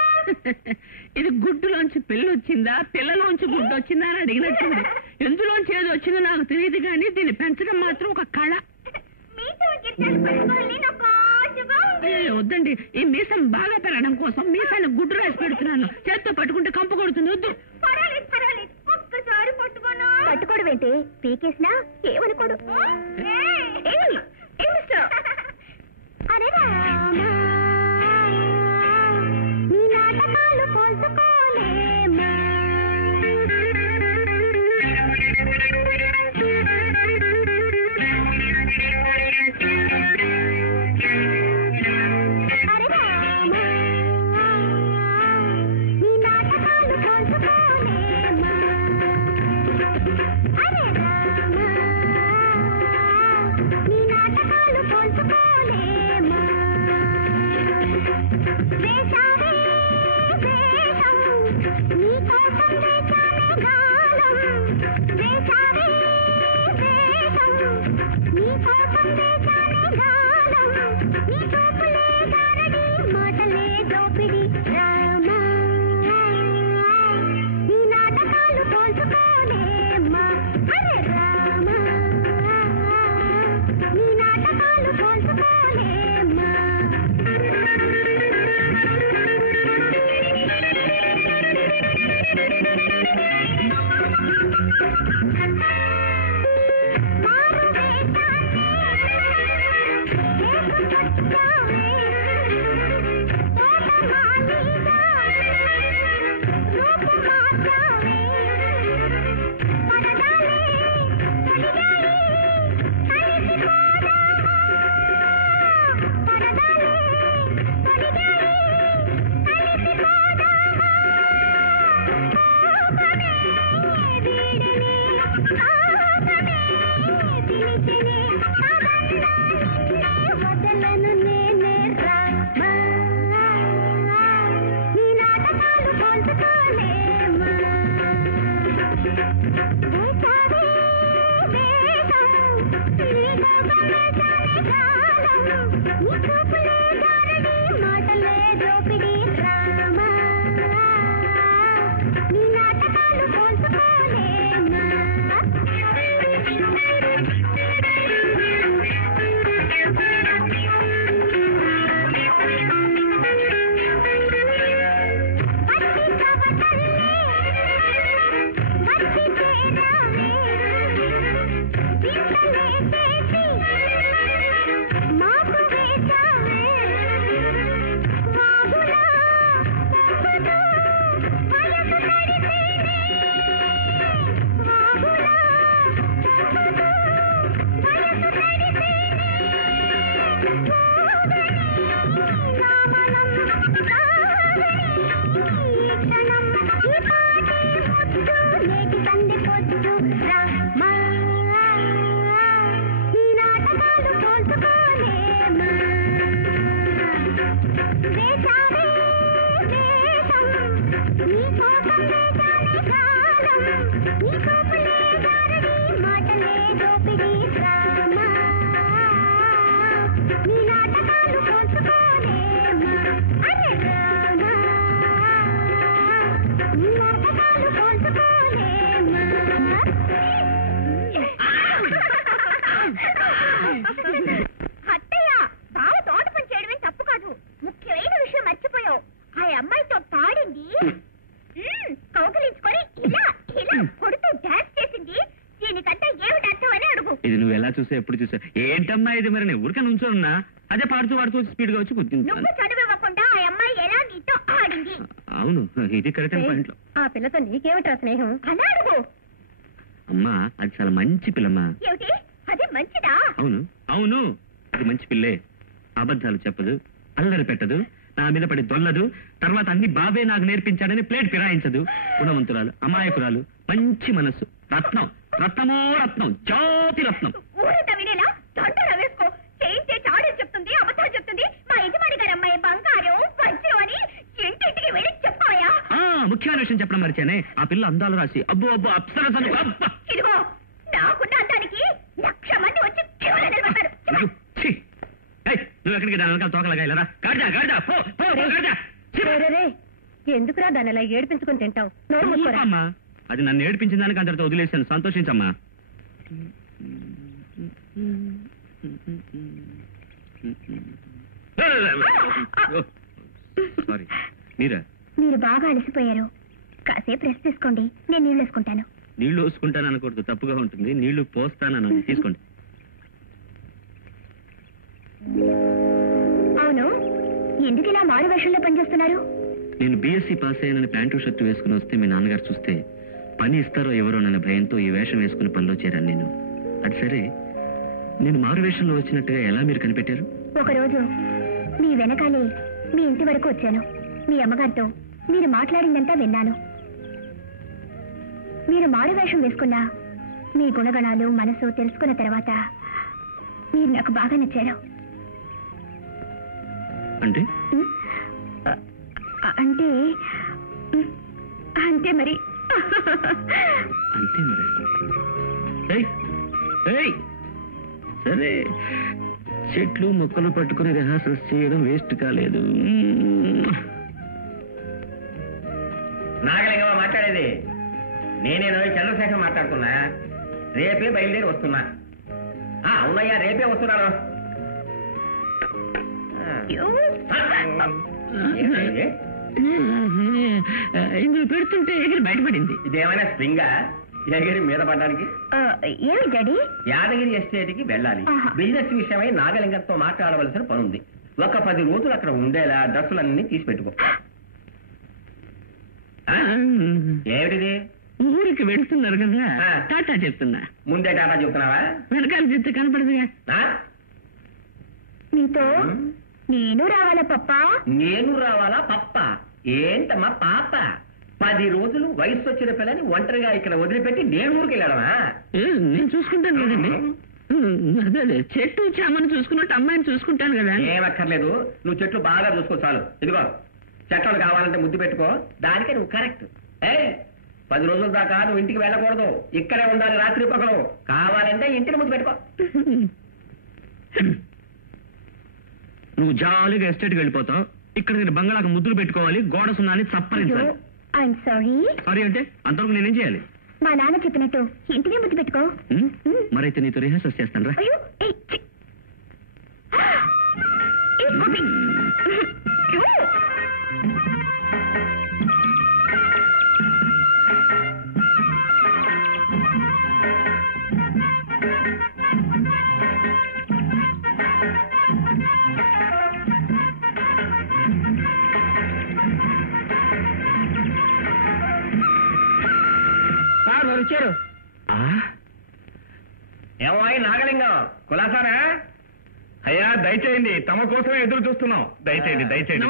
ఇది గుడ్డులోంచి పిల్ల వచ్చిందా, పిల్లలోంచి గుడ్డు వచ్చిందా అని అడిగినట్టుంది. ఎందులోంచి ఏది వచ్చిందో నాకు తెలియదు, కానీ దీన్ని పెంచడం మాత్రం ఒక కళ. వద్దండి, ఈ మీసం బాగా పెరగడం కోసం మీసాన్ని గుడ్డు రాసి పెడుతున్నాను. చేత్తో పట్టుకుంటే కంపు కొడుతుంది. వద్దు. ఒక్కసారి పట్టుకోడు ఏంటి? పీకేసినా ఏమనుకోడు. అరే రామా, నీ నాటకాలు పోల్చుకోలేమా. అరే రామా, నీ నాటకాలు పోల్చుకోలేమా. అరే రామా, నీ నాటకాలు పోల్చుకోలేమా. వేశావే వేషం, నీ కోసం వేశానే గాలం. వేశావే వేషం, ఇది నువ్వు ఎలా చూసా ఎప్పుడు చూసా ఏంటమ్మా ఇది మరి నేను ఊరికే నుంచోన్నా అదే పాడుతూ పాడుతూ స్పీడ్ గా వచ్చి గుర్తించాను. అవును ఇది కరెక్ట్ పాయింట్ లో. ఆ పిల్లతో నీకేమిట్రా స్నేహం అలా అడుగు. అమ్మా అది చాలా మంచి పిల్లమ్మా. అది మంచిదా? అవును అవును అది మంచి పిల్లే. అబద్ధాలు చెప్పదు, అల్లరి పెట్టదు, నా మీద పడి దొల్లదు, తర్వాత అన్ని బాబే నాకు నేర్పించాడని ప్లేట్ ఫిరాయించదు, గుణవంతురాలు, అమాయకురాలు, మంచి మనస్సు, రత్నం, రత్నమో రత్నం, జాతి రత్నం. చెప్తుంది అబద్ధాలు చెప్తుంది. మా యజమాని గారు అమ్మాయి బంగారం వజ్రం అని ఇంటింటికి వెళ్ళి చెప్పాయా? ముఖ్యమైన విషయం చెప్పడం మరిచానే, ఆ పిల్ల అందాలు రాసి అబ్బో అబ్బో అప్సరసలు. ఇదిగో నాకున్న అందానికి 1,00,000 మంది వచ్చి నువ్వు ఎక్కడికి దాని వెనకాల తోకలగా వెళ్ళరా? గాడిదా గాడిదా పో పో గాడిదా. ఎందుకురా దాని అలా ఏడిపించుకుని తింటావు? అమ్మా అది నన్ను ఏడిపించిన దానికి అందరితో వదిలేసాను, సంతోషించమ్మా. సారీ మీరా? మీరు బాగా అలసిపోయారు, కాసేపు రెస్ట్ తీసుకోండి, నేను నీళ్ళు వేసుకుంటాను. నీళ్లు పోసుకుంటాను అనకూడదు, తప్పుగా ఉంటుంది. నీళ్లు పోస్తాను తీసుకోండి. అవును, ఎందుకు ఇలా మారు వేషంలో పనిచేస్తున్నారు? నేను బీఎస్సీ పాస్ అయ్యానని ప్యాంటు షర్టు వేసుకుని వస్తే మీ నాన్నగారు చూస్తే పని ఇస్తారో ఎవరో నన్న భయంతో ఈ వేషం వేసుకుని పనిలో చేరాను నేను. అది సరే, నేను మారు వేషంలో వచ్చినట్టుగా ఎలా మీరు కనిపెట్టారు? ఒకరోజు మీ వెనకాలే మీ ఇంటి వరకు వచ్చాను. మీ అమ్మగారితో మీరు మాట్లాడిందంతా విన్నాను. మీరు మారు వేషం వేసుకున్నా మీ గుణగణాలు మనసు తెలుసుకున్న తర్వాత మీరు నాకు బాగా నచ్చారు. అంటే అంటే అంటే మరి సరే చెట్లు మొక్కలు పట్టుకుని రిహార్సల్స్ చేయడం వేస్ట్ కాలేదు. నాగలింగమా మాట్లాడేది? నేనేనో చంద్రశేఖర్ మాట్లాడుతున్నా. రేపే బయలుదేరి వస్తున్నా. అవునయ్యా, రేపే వస్తున్నాను. ఇందులో పెడుతుంటే ఎగిరి బయటపడింది. ఇదేమైనా స్ప్రింగా ఎగిరి మీద పడ్డానికి? ఏమి డాడీ? యాదగిరి ఎస్టేట్ కి వెళ్ళాలి. బిజినెస్ విషయమై నాగలింగంతో మాట్లాడవలసిన పనుంది. ఒక 10 రోజులు అక్కడ ఉండేలా డ్రెస్సులన్నీ తీసి పెట్టుకో. ఏమిటిది? ఊరికి వెళ్తున్నారు కదా, టాటా చెప్తున్నా. ముందే టాటా చెప్తున్నావా? వెనకాల చెప్తే కనపడదుగా. నీతో నేను రావాలా పప్పా? నేను రావాలా పప్ప? ఏంటమ్మా పాప? 10 రోజులు వయసు వచ్చిన పిల్లని ఒంటరిగా ఇక్కడ వదిలిపెట్టి నేను ఊరికి వెళ్ళడమా? నేను చూసుకుంటాను కదండి. అదే చెట్టు చామని చూసుకున్నట్టు అమ్మాయిని చూసుకుంటాను కదా. ఏమక్కర్లేదు, నువ్వు చెట్లు బాగా చూసుకో చాలు. ఇదిగో చెట్లు కావాలంటే ముద్దు పెట్టుకో, దానికే నువ్వు కరెక్ట్. 10 రోజుల దాకా నువ్వు ఇంటికి వెళ్ళకూడదు, ఇక్కడే ఉండాలి రాత్రి పగలు. కావాలంటే ఇంటిని ముద్దు పెట్టుకో. నువ్వు జాలీగా ఎస్టేట్కి వెళ్ళిపోతావు, ఇక్కడ నేను బంగాళాకు ముద్దులు పెట్టుకోవాలి, గోడ సున్నాన్ని చప్పరించాలి. I'm sorry. సారీ అంటే అంతవరకు నేనేం చేయాలి? మా నాన్న చెప్పినట్టు ఇంటినే ముద్దు పెట్టుకో. మరైతే నీతో రిహార్సల్స్ చేస్తాను రా. అయ్యో వచ్చారు. ఏమో నాగలింగం కులాసారా? అయ్యా దయచేయండి, తమ కోసమే ఎదురు చూస్తున్నాం. దయచేయండి దయచేయండి.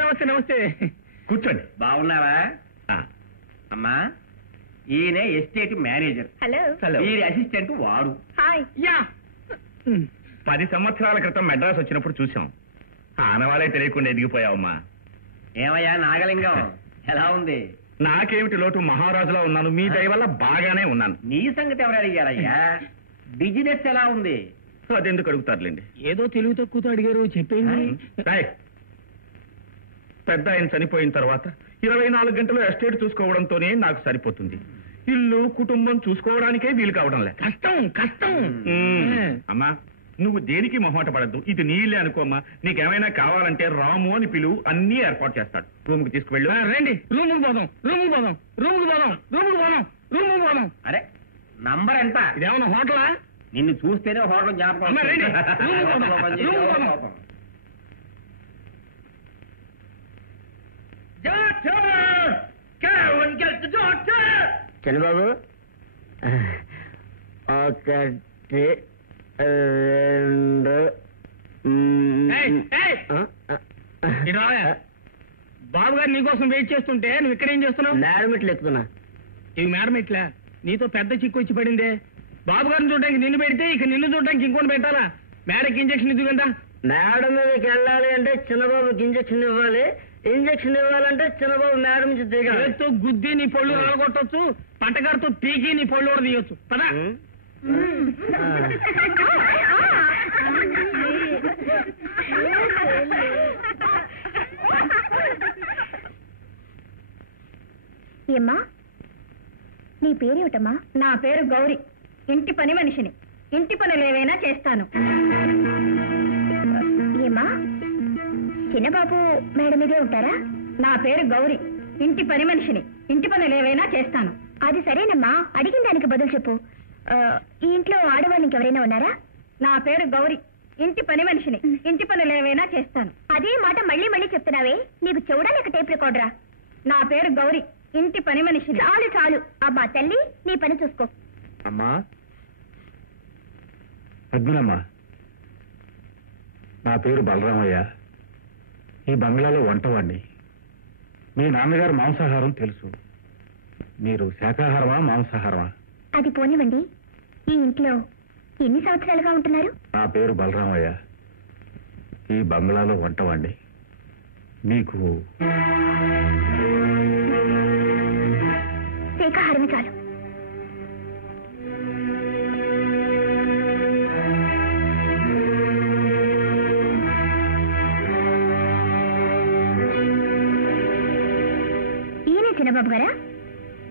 నమస్తే నమస్తే. కూర్చోండి. బాగున్నావా? అమ్మా, ఈయన ఎస్టేట్ మేనేజర్. హలో. వీరి అసిస్టెంట్ వాడు. హాయ్. 10 సంవత్సరాల క్రితం మెడ్రాస్ వచ్చినప్పుడు చూసాం. ఆనవాలే తెలియకుండా ఎదిగిపోయావమ్మా. ఏమయ్యా నాగలింగం, ఎలా ఉంది? నాకేమిటి లోటు, మహారాజులా ఉన్నాను. మీ దయ వల్ల బాగానే ఉన్నాను. నీ సంగతి ఎవరు అడిగారయ్యా? బిజినెస్ ఎలా ఉంది? అదెందుకు అడుగుతారులేండి. ఏదో తెలుగు తక్కువతో అడిగారు, చెప్పేయండి. పెద్ద ఆయన చనిపోయిన తర్వాత 24 గంటలు ఎస్టేట్ చూసుకోవడంతోనే నాకు సరిపోతుంది. ఇల్లు కుటుంబం చూసుకోవడానికే వీలు కావడం లేదు. కష్టం. అమ్మా, నువ్వు దేనికి మొహమాట పడద్దు. ఇది నీళ్ళే అనుకోమ్మా. నీకేమైనా కావాలంటే రాము అని పిలువు, అన్నీ ఏర్పాటు చేస్తాడు. రూమ్ కి తీసుకువెళ్ళు. రండి, రూముకు పోదాం. అరే నంబర్ ఎంత? ఇదేమన్నా హోటలా? నిన్ను చూస్తేనే హోటల్ జ్ఞాపకం. అమ్మ, రండి. రూముకు పోదాం. చంద్రబాబు, 1 2 బాబు గారు నీకోసం వెయిట్ చేస్తుంటే నువ్వు ఇక్కడేం చేస్తున్నావు? మేడమిట్లు ఎక్కుతున్నా. ఇవి మేడం ఇట్లా నీతో పెద్ద చిక్కు వచ్చి పడిందే. బాబు గారిని చూడడానికి నిన్ను పెడితే ఇక నిన్ను చూడడానికి ఇంకోటి పెట్టాలా? మేడకి ఇంజక్షన్ ఇద్దుకుంటా. మేడం మీదకి వెళ్ళాలి అంటే చిన్నబాబుకి ఇంజక్షన్ ఇవ్వాలి. ఇంజక్షన్ ఇవ్వాలంటే చిన్నబాబు మేడం చేతితో గుద్ది నీ పళ్ళు కొట్టొచ్చు, పంటగారితో పీకి నీ పళ్ళు కూడా తీయొచ్చు. పదా ఏమ్మా, నీ పేరేమిటమ్మా? నా పేరు గౌరీ. ఇంటి పని మనిషిని. ఇంటి పనులు ఏవైనా చేస్తాను. ఏమ్మా, చిన్నబాబు మేడం మీదే ఉంటారా? నా పేరు గౌరీ. ఇంటి పని మనిషిని. ఇంటి పనులు ఏవైనా చేస్తాను. అది సరేనమ్మా, అడిగిన దానికి బదులు చెప్పు. ఈ ఇంట్లో ఆడవాళ్ళు ఇంకెవరైనా ఉన్నారా? నా పేరు గౌరీ. ఇంటి పని మనిషిని. ఇంటి పనులు ఏవైనా చేస్తాను. అదే మాట మళ్ళీ మళ్ళీ చెప్తున్నావే, నీకు చెవుడా లేక టేప్ రికార్డరా? నా పేరు గౌరీ. ఇంటి పని మనిషి. చాలు అమ్మా తల్లి, నీ పని చూసుకో. అమ్మా అగ్గునమ్మా, నా పేరు బలరామయ్య. ఈ బంగ్లాలో వంటవాణ్ణి. మీ నాన్నగారు మాంసాహారం తెలుసు. మీరు శాకాహారమా మాంసాహారమా? అది పోనివ్వండి, ఈ ఇంట్లో ఎన్ని సంవత్సరాలుగా ఉంటున్నారు? నా పేరు బలరామయ్య. ఈ బంగ్లాలో వంటవాణ్ణి. మీకు శాకాహారమే చాలు. చిన్నబాబు గారా,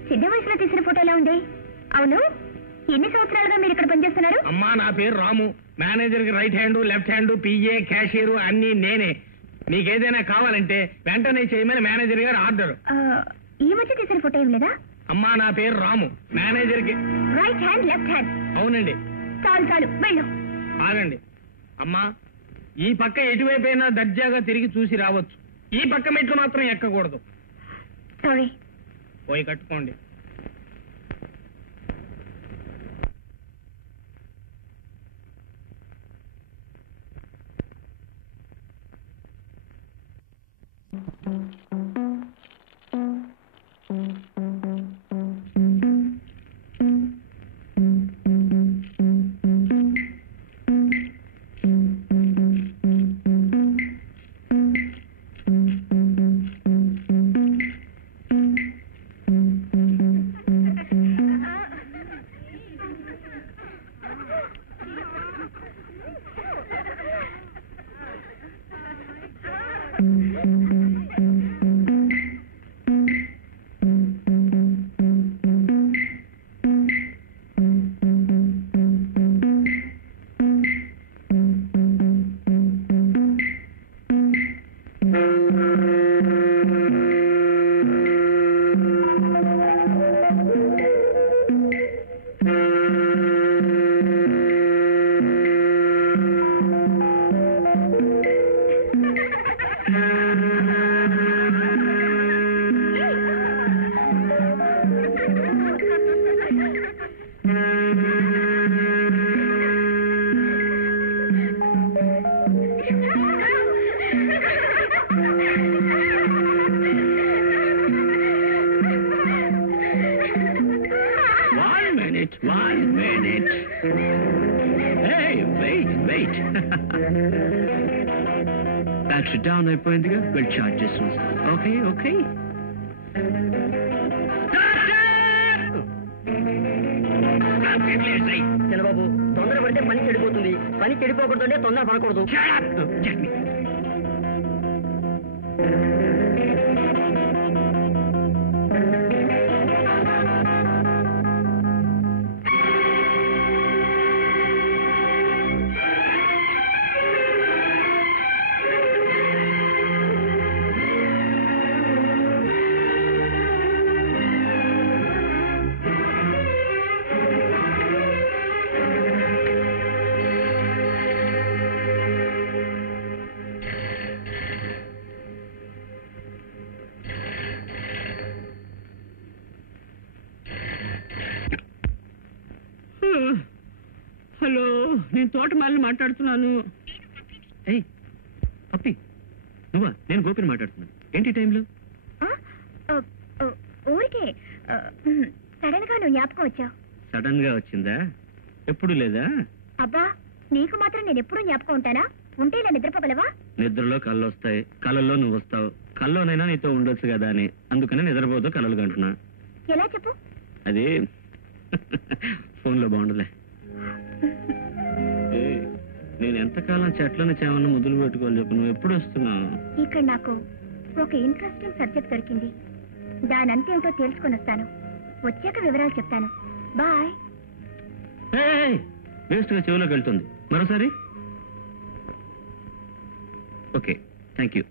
చిన్న వయసులో తీసిన ఫోటో ఎలా ఉంది? అవును, ఎన్ని సంవత్సరాలుగా మీరు ఇక్కడ పనిచేస్తున్నారు? అమ్మా, నా పేరు రాము. మేనేజర్ కి right hand, left hand, PA, cashier అన్ని నేనే. మీకేదైనా కావాలంటే వెంటనే చేయమని మేనేజర్ గారు ఆర్డర్. ఈ మధ్య తీసిన ఫోటో ఏం లేదా? అమ్మా, నా పేరు రాము. మేనేజర్ కి రైట్ హ్యాండ్, లెఫ్ట్ హ్యాండ్. అవునండి. చాలు వెళ్ళు. ఆగండి అమ్మా, ఈ పక్క ఎటువైపు అయినా దర్జాగా తిరిగి చూసి రావచ్చు. ఈ పక్క మెట్లు మాత్రం ఎక్కకూడదు. సారీ. పోయి కట్టుకోండి. బ్యాటరీ డౌన్ అయిపోయిందిగా, వెళ్ళి చార్జ్ చేసి ఓకే ఓకే. చంద్రబాబు, తొందర పడితే పని చెడిపోతుంది. పని చెడిపోకూడదంటే తొందర పడకూడదు. హలో, నేను తోటమాలిని మాట్లాడుతున్నాను. అప్పి, నువ్వా? నేను గోపిని మాట్లాడుతున్నాను. ఏంటి టైంలో? ఊరికే సడన్ గా నువ్వు జ్ఞాపకం వచ్చావు. సడన్ గా వచ్చిందా? ఎప్పుడు లేదా? అబ్బా, నీకు మాత్రం నేను ఎప్పుడూ జ్ఞాపకం ఉంటానా? ఉంటే ఇలా నిద్రపోగలవా? నిద్రలో కళ్ళు వస్తాయి, కళ్ళల్లో నువ్వు వస్తావు. కల్లోనైనా నీతో ఉండొచ్చు కదా అని, అందుకనే నిద్రపోతూ కలలు కంటున్నా. ఎలా చెప్పు? అది ఫోన్లో బాగుండలే. నేను ఎంతకాలం చెట్లను చేమను ముద్దులు పెట్టుకోవాలి చెప్పు. నువ్వు ఎప్పుడు వస్తున్నావు? ఇక్కడ నాకు ఒక ఇంట్రెస్టింగ్ సబ్జెక్ట్ దొరికింది. దాని అంతేమిటో తెలుసుకొని వస్తాను. వచ్చాక వివరాలు చెప్తాను. బాయ్. వేస్ట్ గా చెవిలోకి వెళ్తుంది. మరోసారి. Okay, thank you.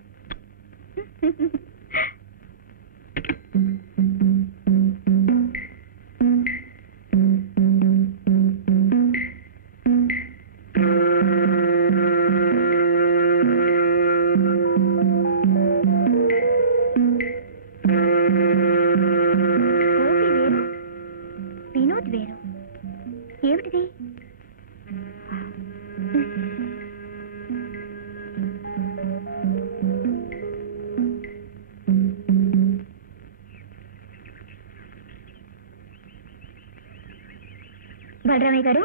వినోద్ వేరు. ఏమిటిది? బలరామయ్య గారు,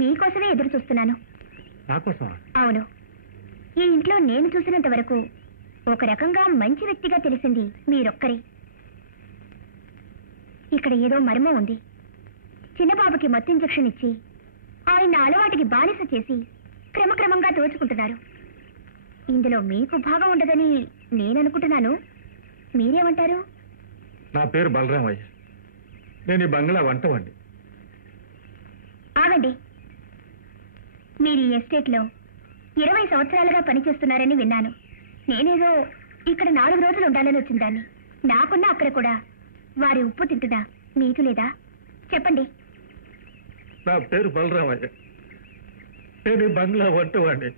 మీకోసమే ఎదురు చూస్తున్నాను. అవును, ఈ ఇంట్లో నేను చూసినంత వరకు ఒక రకంగా మంచి వ్యక్తిగా తెలిసింది మీరొక్కరే. ఇక్కడ ఏదో మర్మం ఉంది. చిన్నబాబుకి మత్తు ఇంజెక్షన్ ఇచ్చి ఆయన అలవాటుకి బానిస చేసి క్రమక్రమంగా దోచుకుంటున్నారు. ఇందులో మీకు భాగం ఉండదని నేను అనుకుంటున్నాను. మీరేమంటారు? నా పేరు బలరామయ్య. నేను ఈ బంగ్లా వంటవాడిని. ఆగండి. మీరు ఈ ఎస్టేట్లో 20 సంవత్సరాలుగా పనిచేస్తున్నారని విన్నాను. నేనేదో ఇక్కడ 4 రోజులు ఉండాలని వచ్చిందాన్ని. నాకున్న అక్కడ కూడా వారి ఉప్పు తింటున్నా మీకు లేదా? చెప్పండి. నా పేరు బలరామయ్య. నేను ఈ బంగ్లా వంటవాడిని.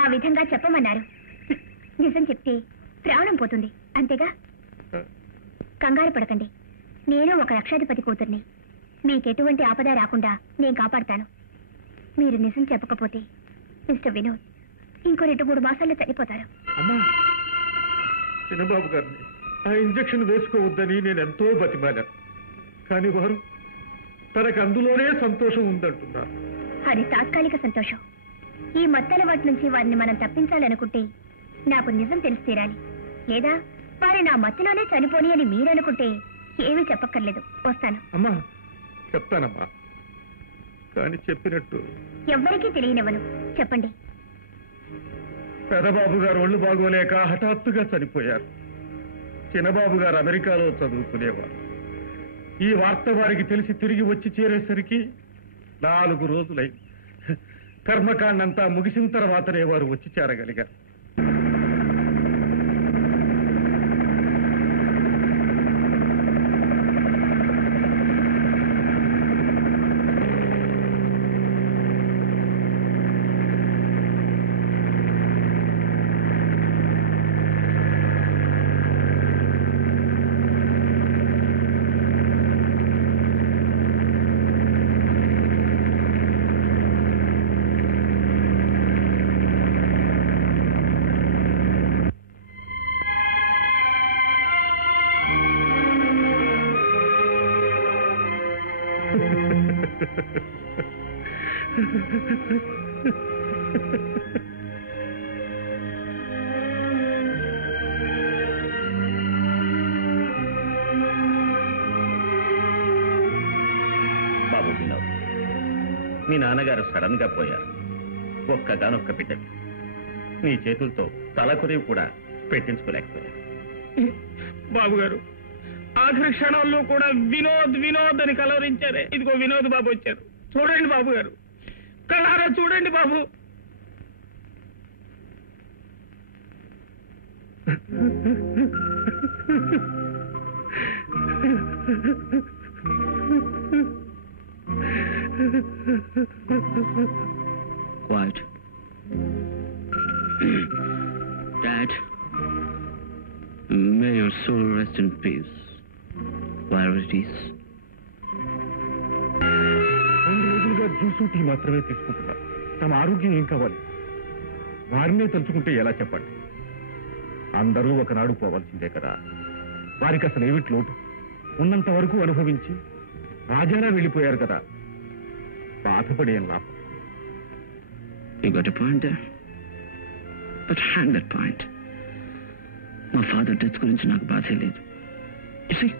ఆ విధంగా చెప్పమన్నారు. నిజం చెప్తే ప్రాణం పోతుంది, అంతేగా? కంగారు పడకండి. నేను ఒక లక్షాధిపతి కూతుర్ని. మీకెటువంటి ఆపద రాకుండా నేను కాపాడతాను. మీరు నిజం చెప్పకపోతే మిస్టర్ వినోద్ ఇంకో 2-3 మాసాల్లో చనిపోతారు. అమ్మా, చిన్నబాబు గారిని ఆ ఇంజక్షన్ వేసుకోవద్దని నేను ఎంతో బతిమాలాను. కానీ వారు తనకు అందులోనే సంతోషం ఉందంటున్నారు. అది తాత్కాలిక సంతోషం. ఈ మత్తల వాటి నుంచి వారిని మనం తప్పించాలనుకుంటే నాకు నిజం తెలిసి తీరాలి. లేదా వారి నా మత్తులోనే చనిపోని అని మీరనుకుంటే ఏమీ చెప్పక్కర్లేదు. వస్తాను. అమ్మా, చెప్తానమ్మా. కానీ చెప్పినట్టు ఎవ్వరికీ తెలియనివ్వను. చెప్పండి. పెదబాబు గారు ఒళ్ళు బాగోలేక హఠాత్తుగా చనిపోయారు. చిన్నబాబు గారు అమెరికాలో చదువుకునేవారు. ఈ వార్త వారికి తెలిసి తిరిగి వచ్చి చేరేసరికి 4 రోజులై. కర్మకాండంతా ముగిసిన తర్వాతనే వారు వచ్చి చేరగలిగారు. బాబు వినోద్, మీ నాన్నగారు సడన్ గా పోయారు. ఒక్కగానొక్క బిడ్డకి నీ చేతులతో తలకొరివి కూడా పెట్టించుకోలేకపోయారు. బాబు గారు ఆఖరి క్షణంలో కూడా వినోద్ వినోద్ అని కలవరించారే. ఇదిగో వినోద్ బాబు వచ్చారు. చూడండి బాబు గారు, కళ్ళారా చూడండి బాబు. Quiet. Dad, may your soul rest in peace, wherever it is. 2 రోజులుగా జ్యూసు టీ మాత్రమే తీసుకుంటున్నారు. తమ ఆరోగ్యం ఏం కావాలి? వారినే తలుచుకుంటే ఎలా చెప్పండి? అందరూ ఒకనాడు పోవాల్సిందే కదా. వారికి అసలు ఏమిటి లోటు? ఉన్నంత వరకు అనుభవించి రాజానా వెళ్ళిపోయారు కదా. బాధపడేం లాభం. You got a point there. But hang that point. మా ఫాదర్ డెత్ గురించి నాకు బాధే లేదు. You see?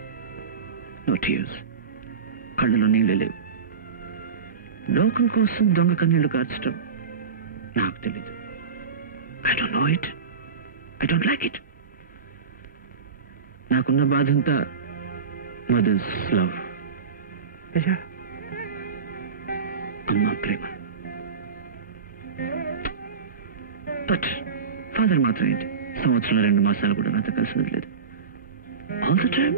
No tears. కళ్ళలో నీళ్ళు లేవు. లోకం కోసం దొంగ కన్నీళ్లు కార్చడం నాకు తెలీదు. I don't know it. I don't like it. నాకున్న బాధ అంతా మదర్స్ లవ్, అమ్మా ప్రేమ. బట్ ఫాదర్ మాత్రం ఏంటి, సంవత్సరంలో 2 మాసాలు కూడా నాతో కలిసినది లేదు. All the time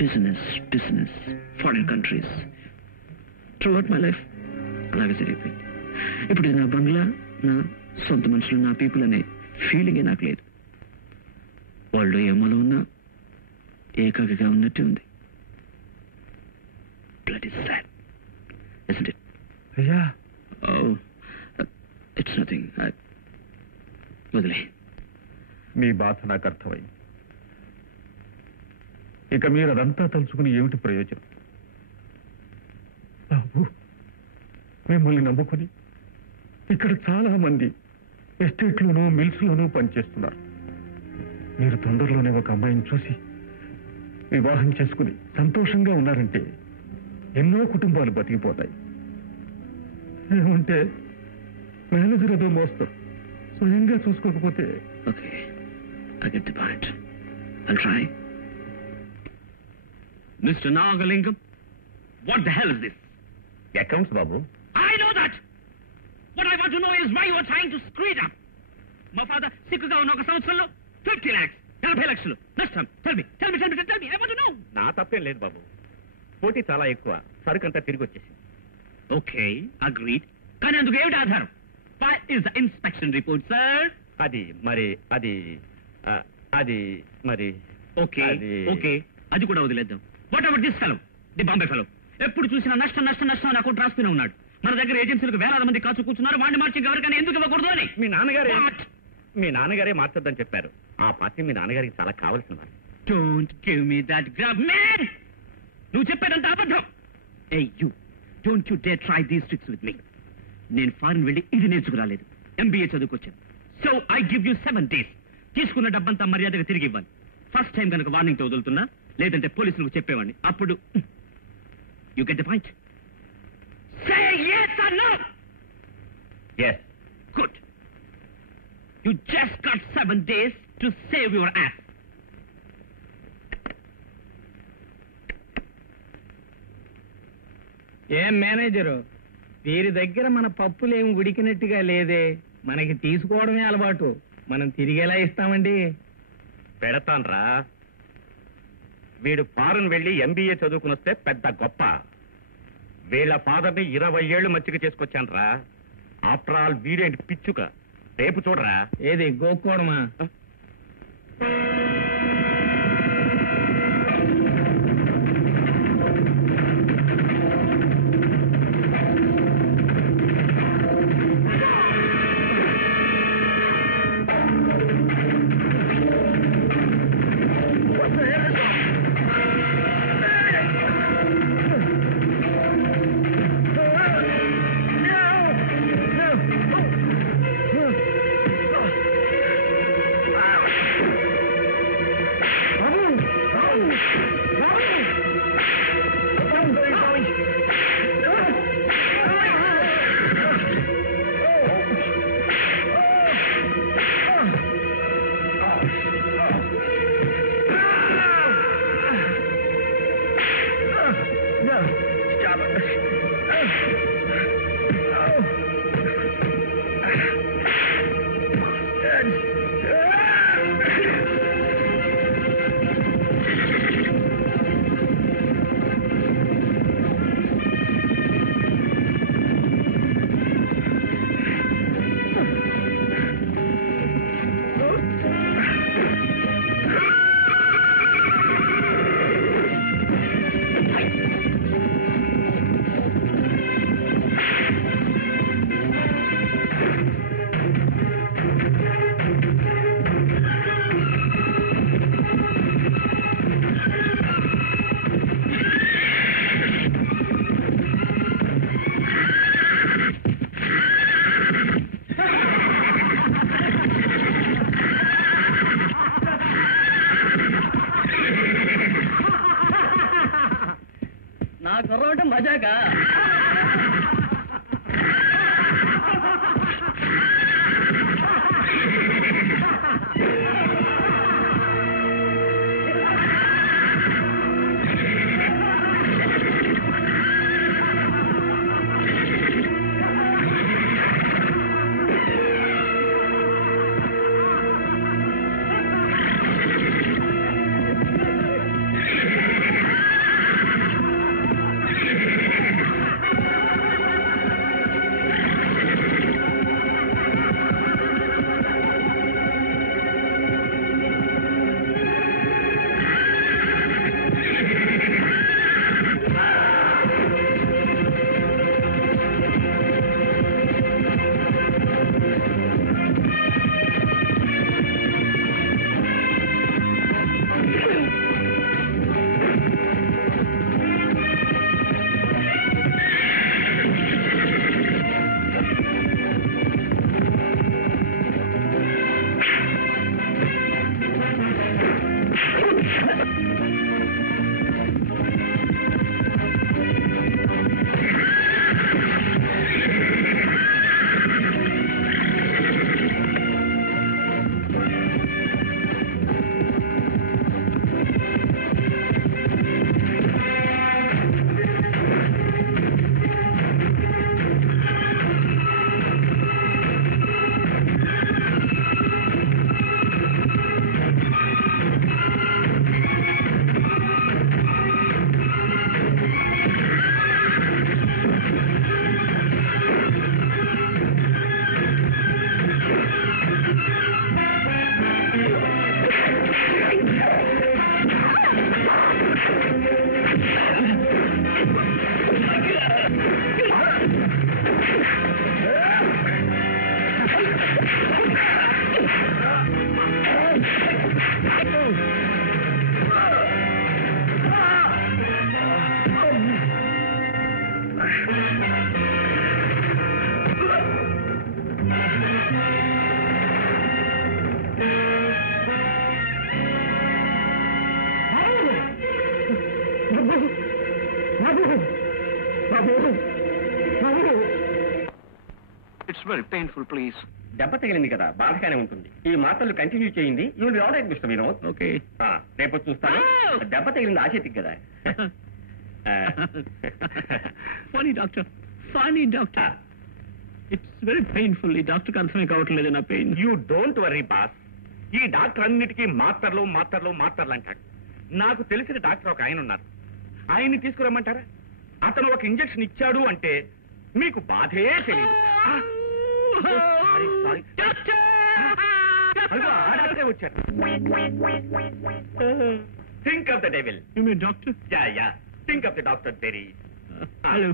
business business, foreign countries. Throughout my life అలాగే జరిగిపోయింది. ఇప్పుడు నా బంగ్లా, నా సొంత మనుషులు, నా పీపుల్ అనే ఫీలింగే నాకు లేదు. వాళ్ళు ఏమోలో ఉన్నా ఏకాకిగా ఉన్నట్టే ఉంది. Bloody sad, isn't it? అయ్యా, Oh, it's nothing. వదిలే. మీ బాధ నాకు అర్థమైంది. ఇక మీరు అదంతా తలుచుకుని ఏమిటి ప్రయోజనం? బాబు, మిమ్మల్ని నమ్ముకుని ఇక్కడ చాలా మంది ఎస్టేట్లోనూ మిల్స్లోనూ పనిచేస్తున్నారు. మీరు తొందరలోనే ఒక అమ్మాయిని చూసి వివాహం చేసుకుని సంతోషంగా ఉన్నారంటే ఎన్నో కుటుంబాలు బతికిపోతాయి. ఏమంటే మేనేజర్ ఏదో మోస్తారు, స్వయంగా చూసుకోకపోతే. Okay, I get the point. I'll try. Mr. Nagalingam, what the hell is this? Accounts Babu. I know that! What I want to know is why you are trying to screw it up. మా father సిక్కుగా ఉన్న ఒక సంవత్సరంలో 50 lakhs, 40 లక్షలు నష్టం. Tell me, I want to know. నా తప్పేం లేదు బాబు. పోటీ చాలా ఎక్కువ, సరుకంతా తిరిగి వచ్చేసింది. Okay, agreed. కానీ అందుకు ఏమిటి ఆధారం? What is the inspection report, sir? అది మరి Okay, అది కూడా వదిలేద్దాం. What about this fellow, the Bombay fellow? ఎప్పుడు చూసినా నష్టం అని అకౌంట్ రాస్తూనే ఉన్నాడు. మన దగ్గర ఏజెన్సీలకు వేలాది మంది కాచు కూర్చున్నారు. వాడిని మార్చి ఎవరికైనా ఎందుకు ఇవ్వకూడదు అని మీ నాన్నగారే మార్చొద్దని చెప్పారు. ఆ పార్టీ మీ నాన్నగారికి చాలా కావాల్సిన వారు. Don't give me that grab, man! నువ్వు చెప్పేదంతా అబద్ధం. Hey, you, don't you dare try these tricks with me. నేను ఫారెన్ వెళ్ళి ఇది నేర్చుకురాలేదు, MBA చదువుకొచ్చాను. So I give you 7 days. తీసుకున్న డబ్బంతా మర్యాదగా తిరిగి ఇవ్వాలి. ఫస్ట్ టైం కనుక వార్నింగ్ తో వదులుతున్నా, లేదంటే పోలీసులకు చెప్పేవాడిని. అప్పుడు you get the point. Say yes or no. Yes. Good. You just got 7 days to save your ass. ఏం మేనేజరు, వీరి దగ్గర మన పప్పులేం ఉడికినట్టుగా లేదే. మనకి తీసుకోవడమే అలవాటు, మనం తిరిగేలా ఇస్తామండి. పెడతాన్రా. వీడు ఫారెన్ వెళ్ళి MBA చదువుకుని వస్తే పెద్ద గొప్ప. వీళ్ళ ఫాదర్ని 20 ఏళ్లు మచ్చిక చేసుకొచ్చాన్రా. ఆఫ్టర్ ఆల్ వీడేంటి పిచ్చుక. రేపు చూడరా. ఏది గోక్కోవడమా? నా కుర్రోటం మజాకా. It's very painful please. దెబ్బ తగిలింది కదా, బాధగానే ఉంటుంది. ఈ మాటలు కంటిన్యూ చేయండి. You will all right mister Vinod. Okay. రేపు చూస్తాను. దెబ్బ తగిలింది ఆచేతికి కదా. Funny doctor, funny doctor. It's very painful. ఈ డాక్టర్కి అర్థమే కావట్లేదు నా pain. You don't worry boss. ఈ డాక్టర్ అన్నిటికీ మాత్రలు మాత్రలు మాత్రలు అంటాడు. నాకు తెలిసిన డాక్టర్ ఒక ఆయన ఉన్నారు. ఆయన్ని తీసుకురమ్మంటారా? అతను ఒక ఇంజెక్షన్ ఇచ్చాడు అంటే మీకు బాధే తెలియదు. వచ్చారు. Think of the devil. You mean doctor? Yeah think of the doctor berry. Hello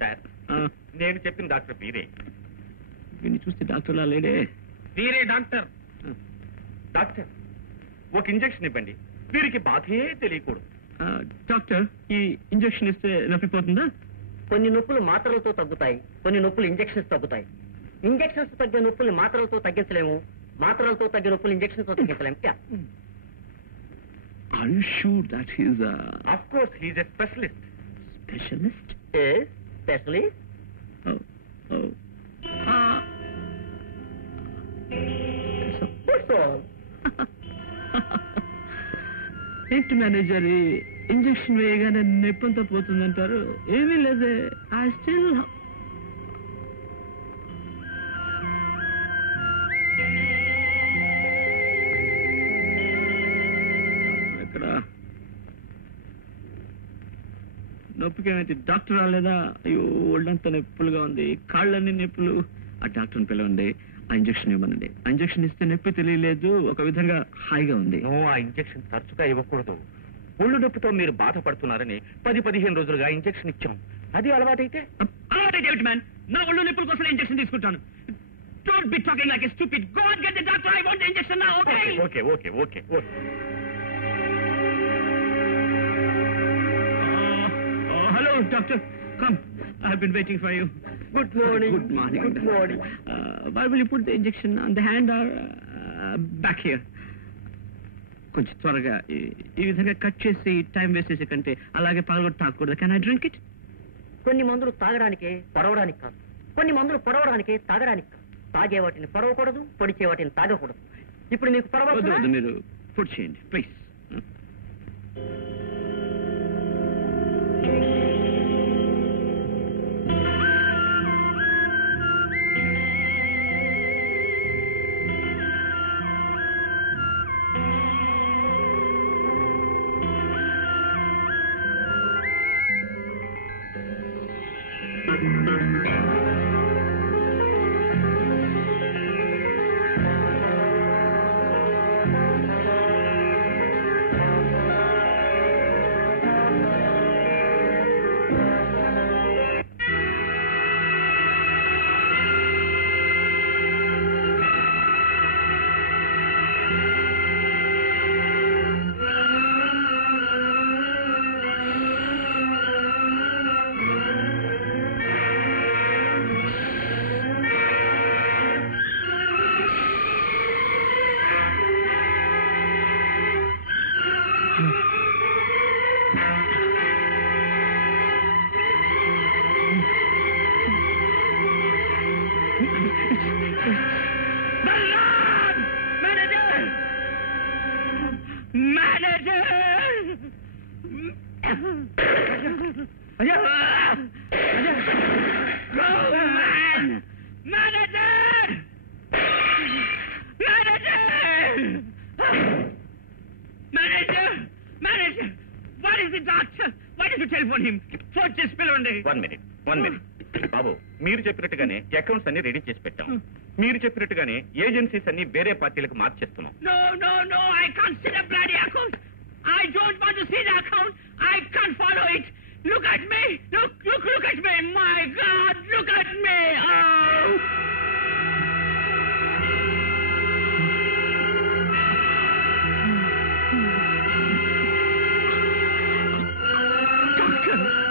sir, నేను చెప్పిన డాక్టర్ వీరే. వీడిని చూస్తే డాక్టర్లా లేడే. వీరే డాక్టర్. డాక్టర్, ఒక ఇంజెక్షన్ ఇవ్వండి. వీరికి బాధే తెలియకూడదు. డాక్టర్, ఈ ఇంజెక్షన్ ఇస్తే నొప్పిపోతుందా? కొన్ని నొప్పులు మాత్రలతో తగ్గుతాయి, కొన్ని నొప్పులు ఇంజెక్షన్స్ తగ్గుతాయి. ఇంజెక్షన్స్ తగ్గే నొప్పుల్ని మాత్రలతో తగ్గించలేము, మాత్రలతో తగ్గే నొప్పులు ఇంజెక్షన్స్ తో తగ్గించలేము. Are you sure that he is a... Of course, he is a specialist. Specialist? Yes, specialist. Oh. That's all. ఏంటి మేనేజర్, ఇంజెక్షన్ వేయగానే నొప్పంతా పోతుందంటారు? ఏమీ లేదే. ఐ స్టిల్... ఎక్కడ నొప్పికి ఏమైతే డాక్టర్ రాలేదా? అయ్యో, ఒళ్ళంతా నొప్పులుగా ఉంది, కాళ్ళన్నీ నొప్పులు. ఆ డాక్టర్ని పిలవండి, ఆ ఇంజెక్షన్ ఇవ్వమనండి. ఆ ఇంజెక్షన్ ఇస్తే నొప్పి తెలియలేదు, ఒక విధంగా హాయిగా ఉంది. ఆ ఇంజెక్షన్ తరచుగా ఇవ్వకూడదు. ఒళ్ళు నొప్పితో మీరు బాధపడుతున్నారని 10-15 రోజులుగా ఇంజెక్షన్ ఇచ్చాం. అది అలవాటైతే మ్యాన్, నా ఒళ్ళు నొప్పుల కోసం ఇంజెక్షన్ తీసుకుంటాను. Don't be talking like a stupid. Go and get the doctor. I want the injection now, okay? Okay. Hello, doctor. Come. I have been waiting for you. Good morning. Good morning. Good morning. Why will you put the injection on the hand or back here? కొంచెం త్వరగా ఈ విధంగా cut చేసి time waste చేసే కంటే అలాగే పగలగొట్టి తాగకూడదు. Can I drink it? కొన్ని మందులు తాగడానికే, పొడవడానికి కాదు. కొన్ని మందులు పొడవడానికే, తాగడానికి కాదు. తాగే వాటిని పొడవకూడదు, పొడిచే వాటిని తాగకూడదు. ఇప్పుడు మీకు పొడవద్దు, మీరు ఫుడ్ చేయండి ప్లీజ్. One minute. బాబు, మీరు చెప్పినట్టుగానే అకౌంట్స్ అన్ని రెడీ చేసి పెట్టాం. మీరు చెప్పినట్టుగానే ఏజెన్సీస్ అన్ని వేరే పార్టీలకు మార్చేస్తున్నాం. No, I can't see the bloody account. I don't want to see the account. I can't follow it. Look at me. Look at me. My God, look at me. Oh.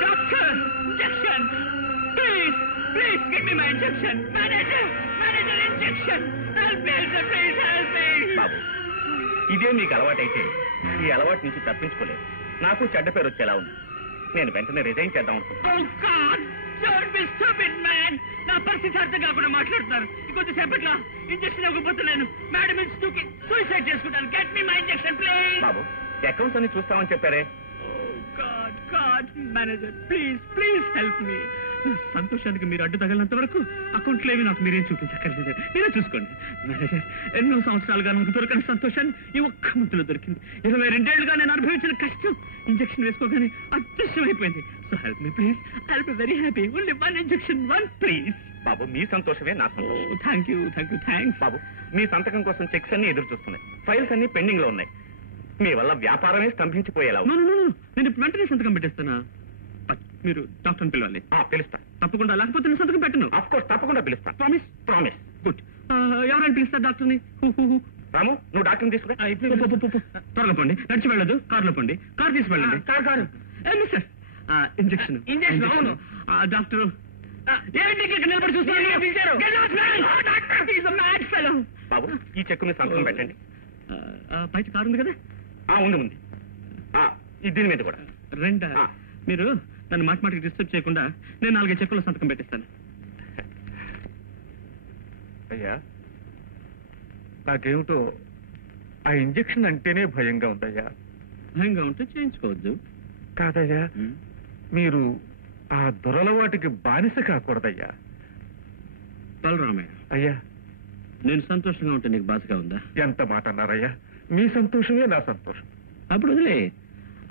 Doctor, injection. Please, give me my injection. Manager, injection. Help me, please help me. బాబు, ఇదే మీకు అలవాటైతే ఈ అలవాటు నుంచి తప్పించుకోలేదు. నాకు చెడ్డ పేరు వచ్చేలా ఉంది. నేను వెంటనే రిజైన్ చేద్దాం అనుకుంటున్నాను. Oh God! Don't be stupid, man. నా పరిస్థితి అర్థం కాకుండా మాట్లాడుతున్నారు. ఇంకొద్దిసేపట్లో ఇంజక్షన్ ఇవ్వకపోతున్నాను. మేడం సూసైడ్ చేసుకుంటాను. Get me my injection please. Babu accounts అన్ని చూస్తామని చెప్పారే. God, manager, please help me. సంతోషానికి మీరు అడ్డు తగిలినంత వరకు అకౌంట్లో ఏవి నాకు మీరేం చూపించక్కర్లేదు. మీరే చూసుకోండి మేనేజర్. ఎన్నో సంవత్సరాలుగా నాకు దొరకని సంతోషాన్ని ఈ ఒక్క ముద్దులో దొరికింది. 22 ఏళ్లుగా నేను అనుభవించిన కష్టం ఇంజక్షన్ వేసుకోగానే అదృశ్యమైపోయింది. So help me please. I'll be very happy. Only one injection, one please. బాబు మీ సంతోషమే నా సంతోషం. Thank you thanks. బాబు మీ సంతకం కోసం చెక్స్ అన్ని ఎదురు చూస్తున్నాయి. ఫైల్స్ అన్ని పెండింగ్ లో ఉన్నాయి. మీ వల్ల వ్యాపారమే స్తంభించిపోయేలా. నేను ఇప్పుడు వెంటనే సంతకం పెట్టేస్తానా? మీరు డాక్టర్ని పిలవాలి. పిలుస్తా తప్పకుండా, లేకపోతే నేను సంతకం పెట్టను. ఆఫ్ కోర్స్ తప్పకుండా పిలుస్తా. ప్రామిస్. గుడ్. ఎవరైనా పిలుస్తారు డాక్టర్ని? రాము నువ్వు డాక్టర్ని తీసుకురా. త్వరగా పోండి. నడిచి వెళ్ళదు, కారులో పోండి. కారు తీసి వెళ్ళండి. కారు సార్ ఇంజక్షన్ అవును. డాక్టర్ ఏంటి ఇక్కడ నిలబడి చూస్తున్నారు? బాబు ఈ చెక్కు మీద సంతకం పెట్టండి. బయట కారు ఉంది కదా? ఉంది. దీని మీద కూడా రెండా? మీరు నన్ను మాటికి డిస్టర్బ్ చేయకుండా నేను 4 చెక్కుల సంతకం పెట్టిస్తాను. అయ్యా నాకేమిటో ఆ ఇంజక్షన్ అంటేనే భయంగా ఉందయ్యా. భయంగా ఉంటే చేయించుకోవద్దు. కాదయ్యా మీరు ఆ దురలవాటికి బానిస కాకూడదయ్యా. బలరామయ్య అయ్యా నేను సంతోషంగా ఉంటే నీకు బాధగా ఉందా? ఎంత మాట అన్నారయ్యా. మీ సంతోషమే నా సంతోషం. అప్పుడు వదిలే.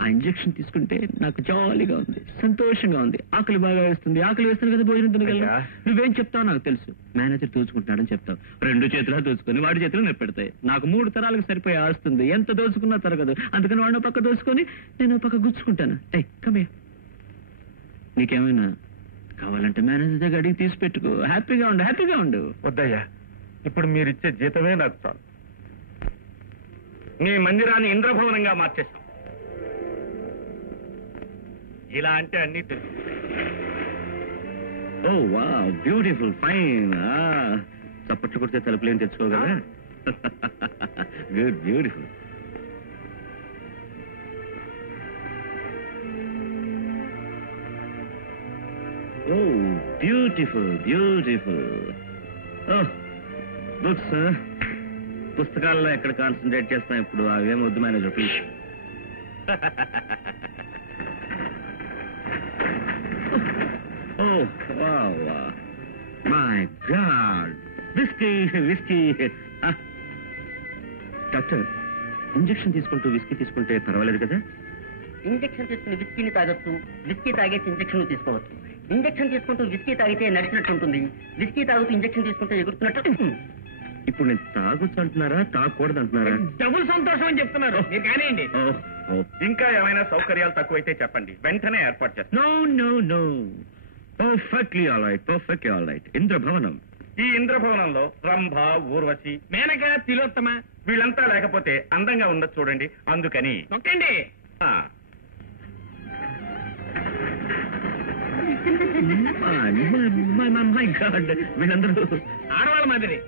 ఆ ఇంజక్షన్ తీసుకుంటే నాకు జాలీగా ఉంది, సంతోషంగా ఉంది. ఆకలి బాగా వేస్తుంది. ఆకలి వేస్తాను కదా భోజనం తినగలను. నువ్వేం చెప్తావు నాకు తెలుసు. మేనేజర్ దోచుకుంటున్నాడని చెప్తావు. 2 చేతులా దోచుకొని వాడి చేతులు నొప్పెడతాయి. నాకు 3 తరాలకు సరిపోయి ఆస్తుంది. ఎంత దోచుకున్నా తరగదు. అందుకని వాడిని పక్క దోచుకొని నేను పక్క గుచ్చుకుంటాను. కమే నీకేమైనా కావాలంటే మేనేజర్ దగ్గర అడిగి తీసి పెట్టుకో. హ్యాపీగా ఉండు. వద్దయ్యా ఇప్పుడు మీరిచ్చే జీతమే నాకు చాలు. మీ మందిరాన్ని ఇంద్రభవనంగా మార్చేస్తాం. ఇలా అంటే అన్ని తెలుసు. Oh wow beautiful fine. చప్పట్లు కొడితే తలుపులేం తెచ్చుకోగలరా? Good beautiful. Oh beautiful. Books పుస్తకాల్లో ఎక్కడ కాన్సన్ట్రేట్ చేస్తాం ఇప్పుడు? అవేం వద్దు manager please. My god whisky. Doctor injection తీసుకుంటూ విస్కీ తీసుకుంటే పర్వాలేదు కదా? ఇంజక్షన్ తీసుకుని విస్కీని తాగొచ్చు, విస్కీ తాగేసి ఇంజక్షన్ తీసుకోవచ్చు. ఇంజక్షన్ తీసుకుంటూ విస్కీ తాగితే నడిచినట్టు ఉంటుంది, విస్కీ తాగుతూ ఇంజక్షన్ తీసుకుంటే ఎగురుతున్నట్టు. ఇప్పుడు నేను తాగొచ్చు అంటున్నారా, తాగకూడదు అంటున్నారా? డబుల్ సంతోషం అని చెప్తున్నారు. మీరు కానివ్వండి. ఇంకా ఏమైనా సౌకర్యాలు తక్కువైతే చెప్పండి, వెంటనే ఏర్పాటు చేస్తాం. No perfectly all right. ఇంద్రభవనం. ఈ ఇంద్రభవనంలో రంభ, ఊర్వశి, మేనక, తిలోత్తమ వీళ్ళంతా లేకపోతే అందంగా ఉండదు చూడండి. అందుకని నొక్కండి. మై గాడ్ వీళ్ళందరూ ఆడవాళ్ళ మాదిరి.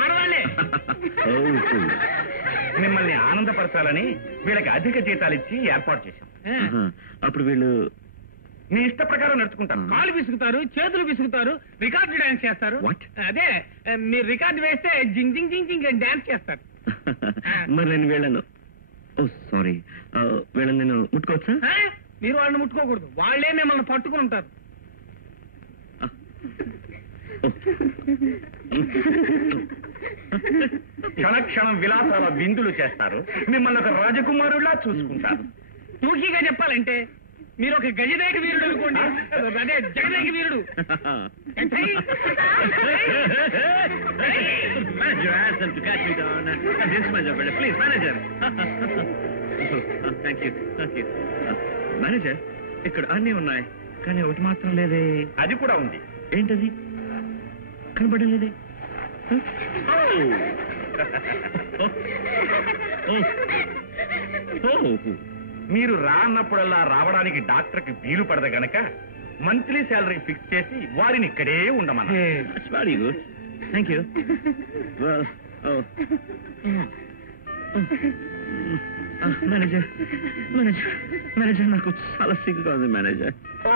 ఆడవాళ్ళే. మిమ్మల్ని ఆనందపరచాలని వీళ్ళకి అధిక జీతాలు ఇచ్చి ఏర్పాటు చేశాం. అప్పుడు వీళ్ళు మీ ఇష్ట ప్రకారం నడుచుకుంటారు. కాళ్ళు విసుకుతారు, చేతులు విసుకుతారు, రికార్డు డాన్స్ చేస్తారు. అదే మీరు రికార్డు వేస్తే జింగ్ జింగ్ జింగ్ జింగ్ డాన్స్ చేస్తారు. మరి నేను వీళ్ళను సారీ వీళ్ళని నేను ముట్టుకోవచ్చా? మీరు వాళ్ళని ముట్టుకోకూడదు, వాళ్ళే మిమ్మల్ని పట్టుకుని ఉంటారు. క్షణక్షణం విలాసాల విందులు చేస్తారు. మిమ్మల్ని ఒక రాజకుమారులా చూసుకుంటారు. టూకీగా చెప్పాలంటే మీరు ఒక గజరేఖ వీరుడు అనుకోండి. అదే జగదేక వీరుడు. మేనేజర్ ఇక్కడ అన్నీ ఉన్నాయి కానీ ఒకటి మాత్రం లేదే. అది కూడా ఉంది. ఏంటది? కనపడడం లేదే. మీరు రాన్నప్పుడల్లా రావడానికి డాక్టర్కి వీలు పడదు గనక మంత్లీ శాలరీ ఫిక్స్ చేసి వారిని ఇక్కడే ఉండమన్నా. Very good, thank you. Manager manager manager నాకు చాలా సిగ్గుగా ఉంది మేనేజర్. ఓ,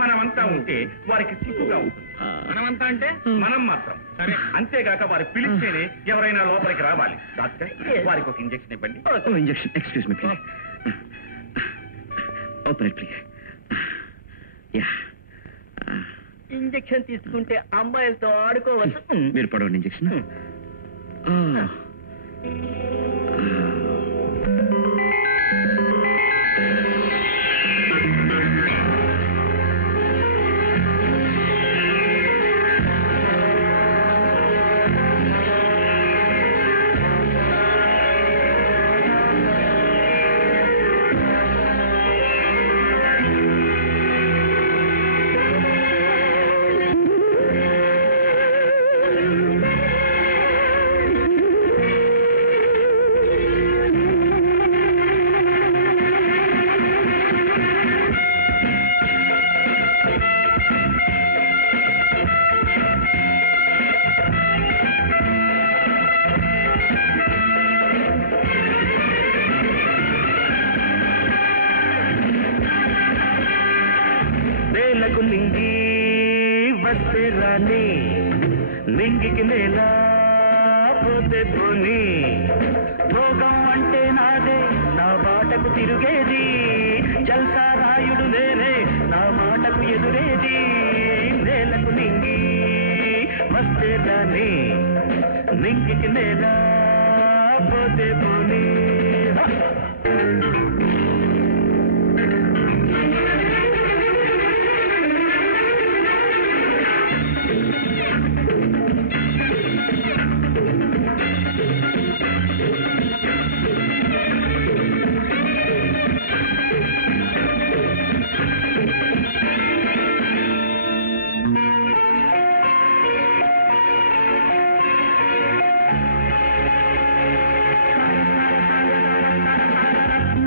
మనమంతా ఉంటే వారికి సిగ్గుగా ఉంటుంది. మనమంతా అంటే మనం మాత్రం సరే. అంతేగాక వారు పిలిస్తేనే ఎవరైనా లోపలికి రావాలి. డాక్టర్, వారికి ఒక ఇంజెక్షన్ ఇవ్వండి. Injection, excuse me please. Open please. Injection తీసుకుంటే అమ్మాయిలతో ఆడుకోవచ్చు. మీరు పడవండి ఇంజెక్షన్. నేలకు నింగి వస్తే రాని, నింగికి నేల పోతే పోని, భోగం అంటే నాదే, నా బాటకు తిరుగేది, జల్సా రాయుడు నేనే, నా మాటకు ఎదురేది. నేలకు నింగి వస్తే రాని, నింగికి నేల పోతే పోని.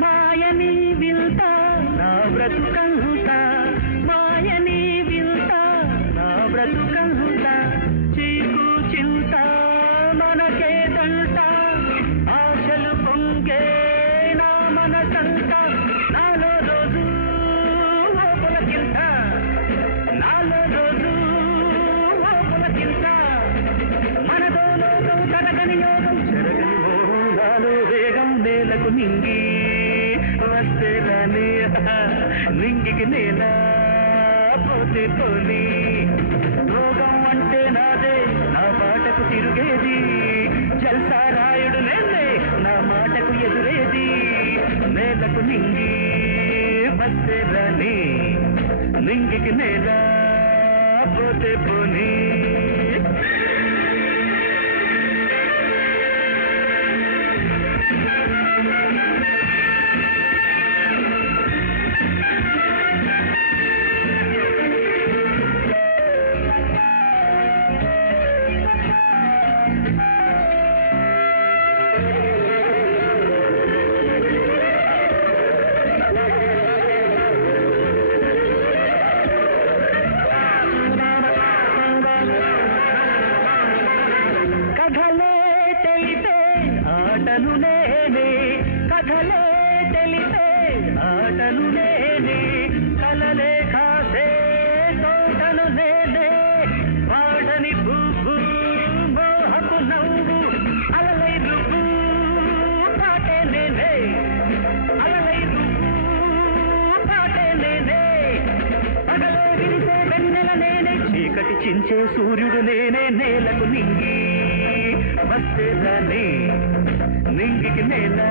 మాయని విల్తా నా బ్రతుకంతా, మాయని విల్తా నా బ్రతుకంతా, చీకు చింత మనకేదంట, ఆశలు పొంగే నా మనసంతా, నాలో రోజు ఓపులకింత, నాలో రోజు ఓపులకింత, మనదో లోకం తరగని యోగం, చెరగని మోహం నాలో వేగం. నేలకు నింగి వస్తే రాని, నింగికి నేల పోతే పోని, రోగం అంటే నాదే, నా బాటకు తిరుగేది, జల్సా రాయుడు నేనే, నా మాటకు ఎదురేది. నేలకు నింగి వస్తే రాని, నింగికి నేల పోతే పోని. కథలే తెలిపే ఆటను నేనే, కథలే తెలిపే ఆటను నేనే, కలలే కాసే తోటను నేనే, వాడని పువ్వు మోహపు నవ్వు, అలలై రువ్వు పాటే నేనే, అలలై రువ్వు పాటే నేనే, పగలే విరిసే వెన్నెల నేనే, చీకటి చించే సూర్యుడు నేనే. నేలకు నింగి వస్తే రాని, నింగికి నేల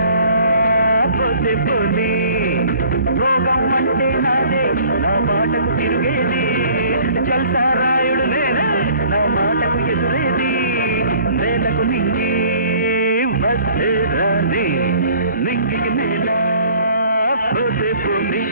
పోతే పోని, రోగం అంటే నాదే, నా మాటకు తిరుగేది, జల్సా రాయుడు నేనే, నా మాటకు ఎదురేది. నేలకు నింగి వస్తే రాని, నింగికి నేల పోతే పోని.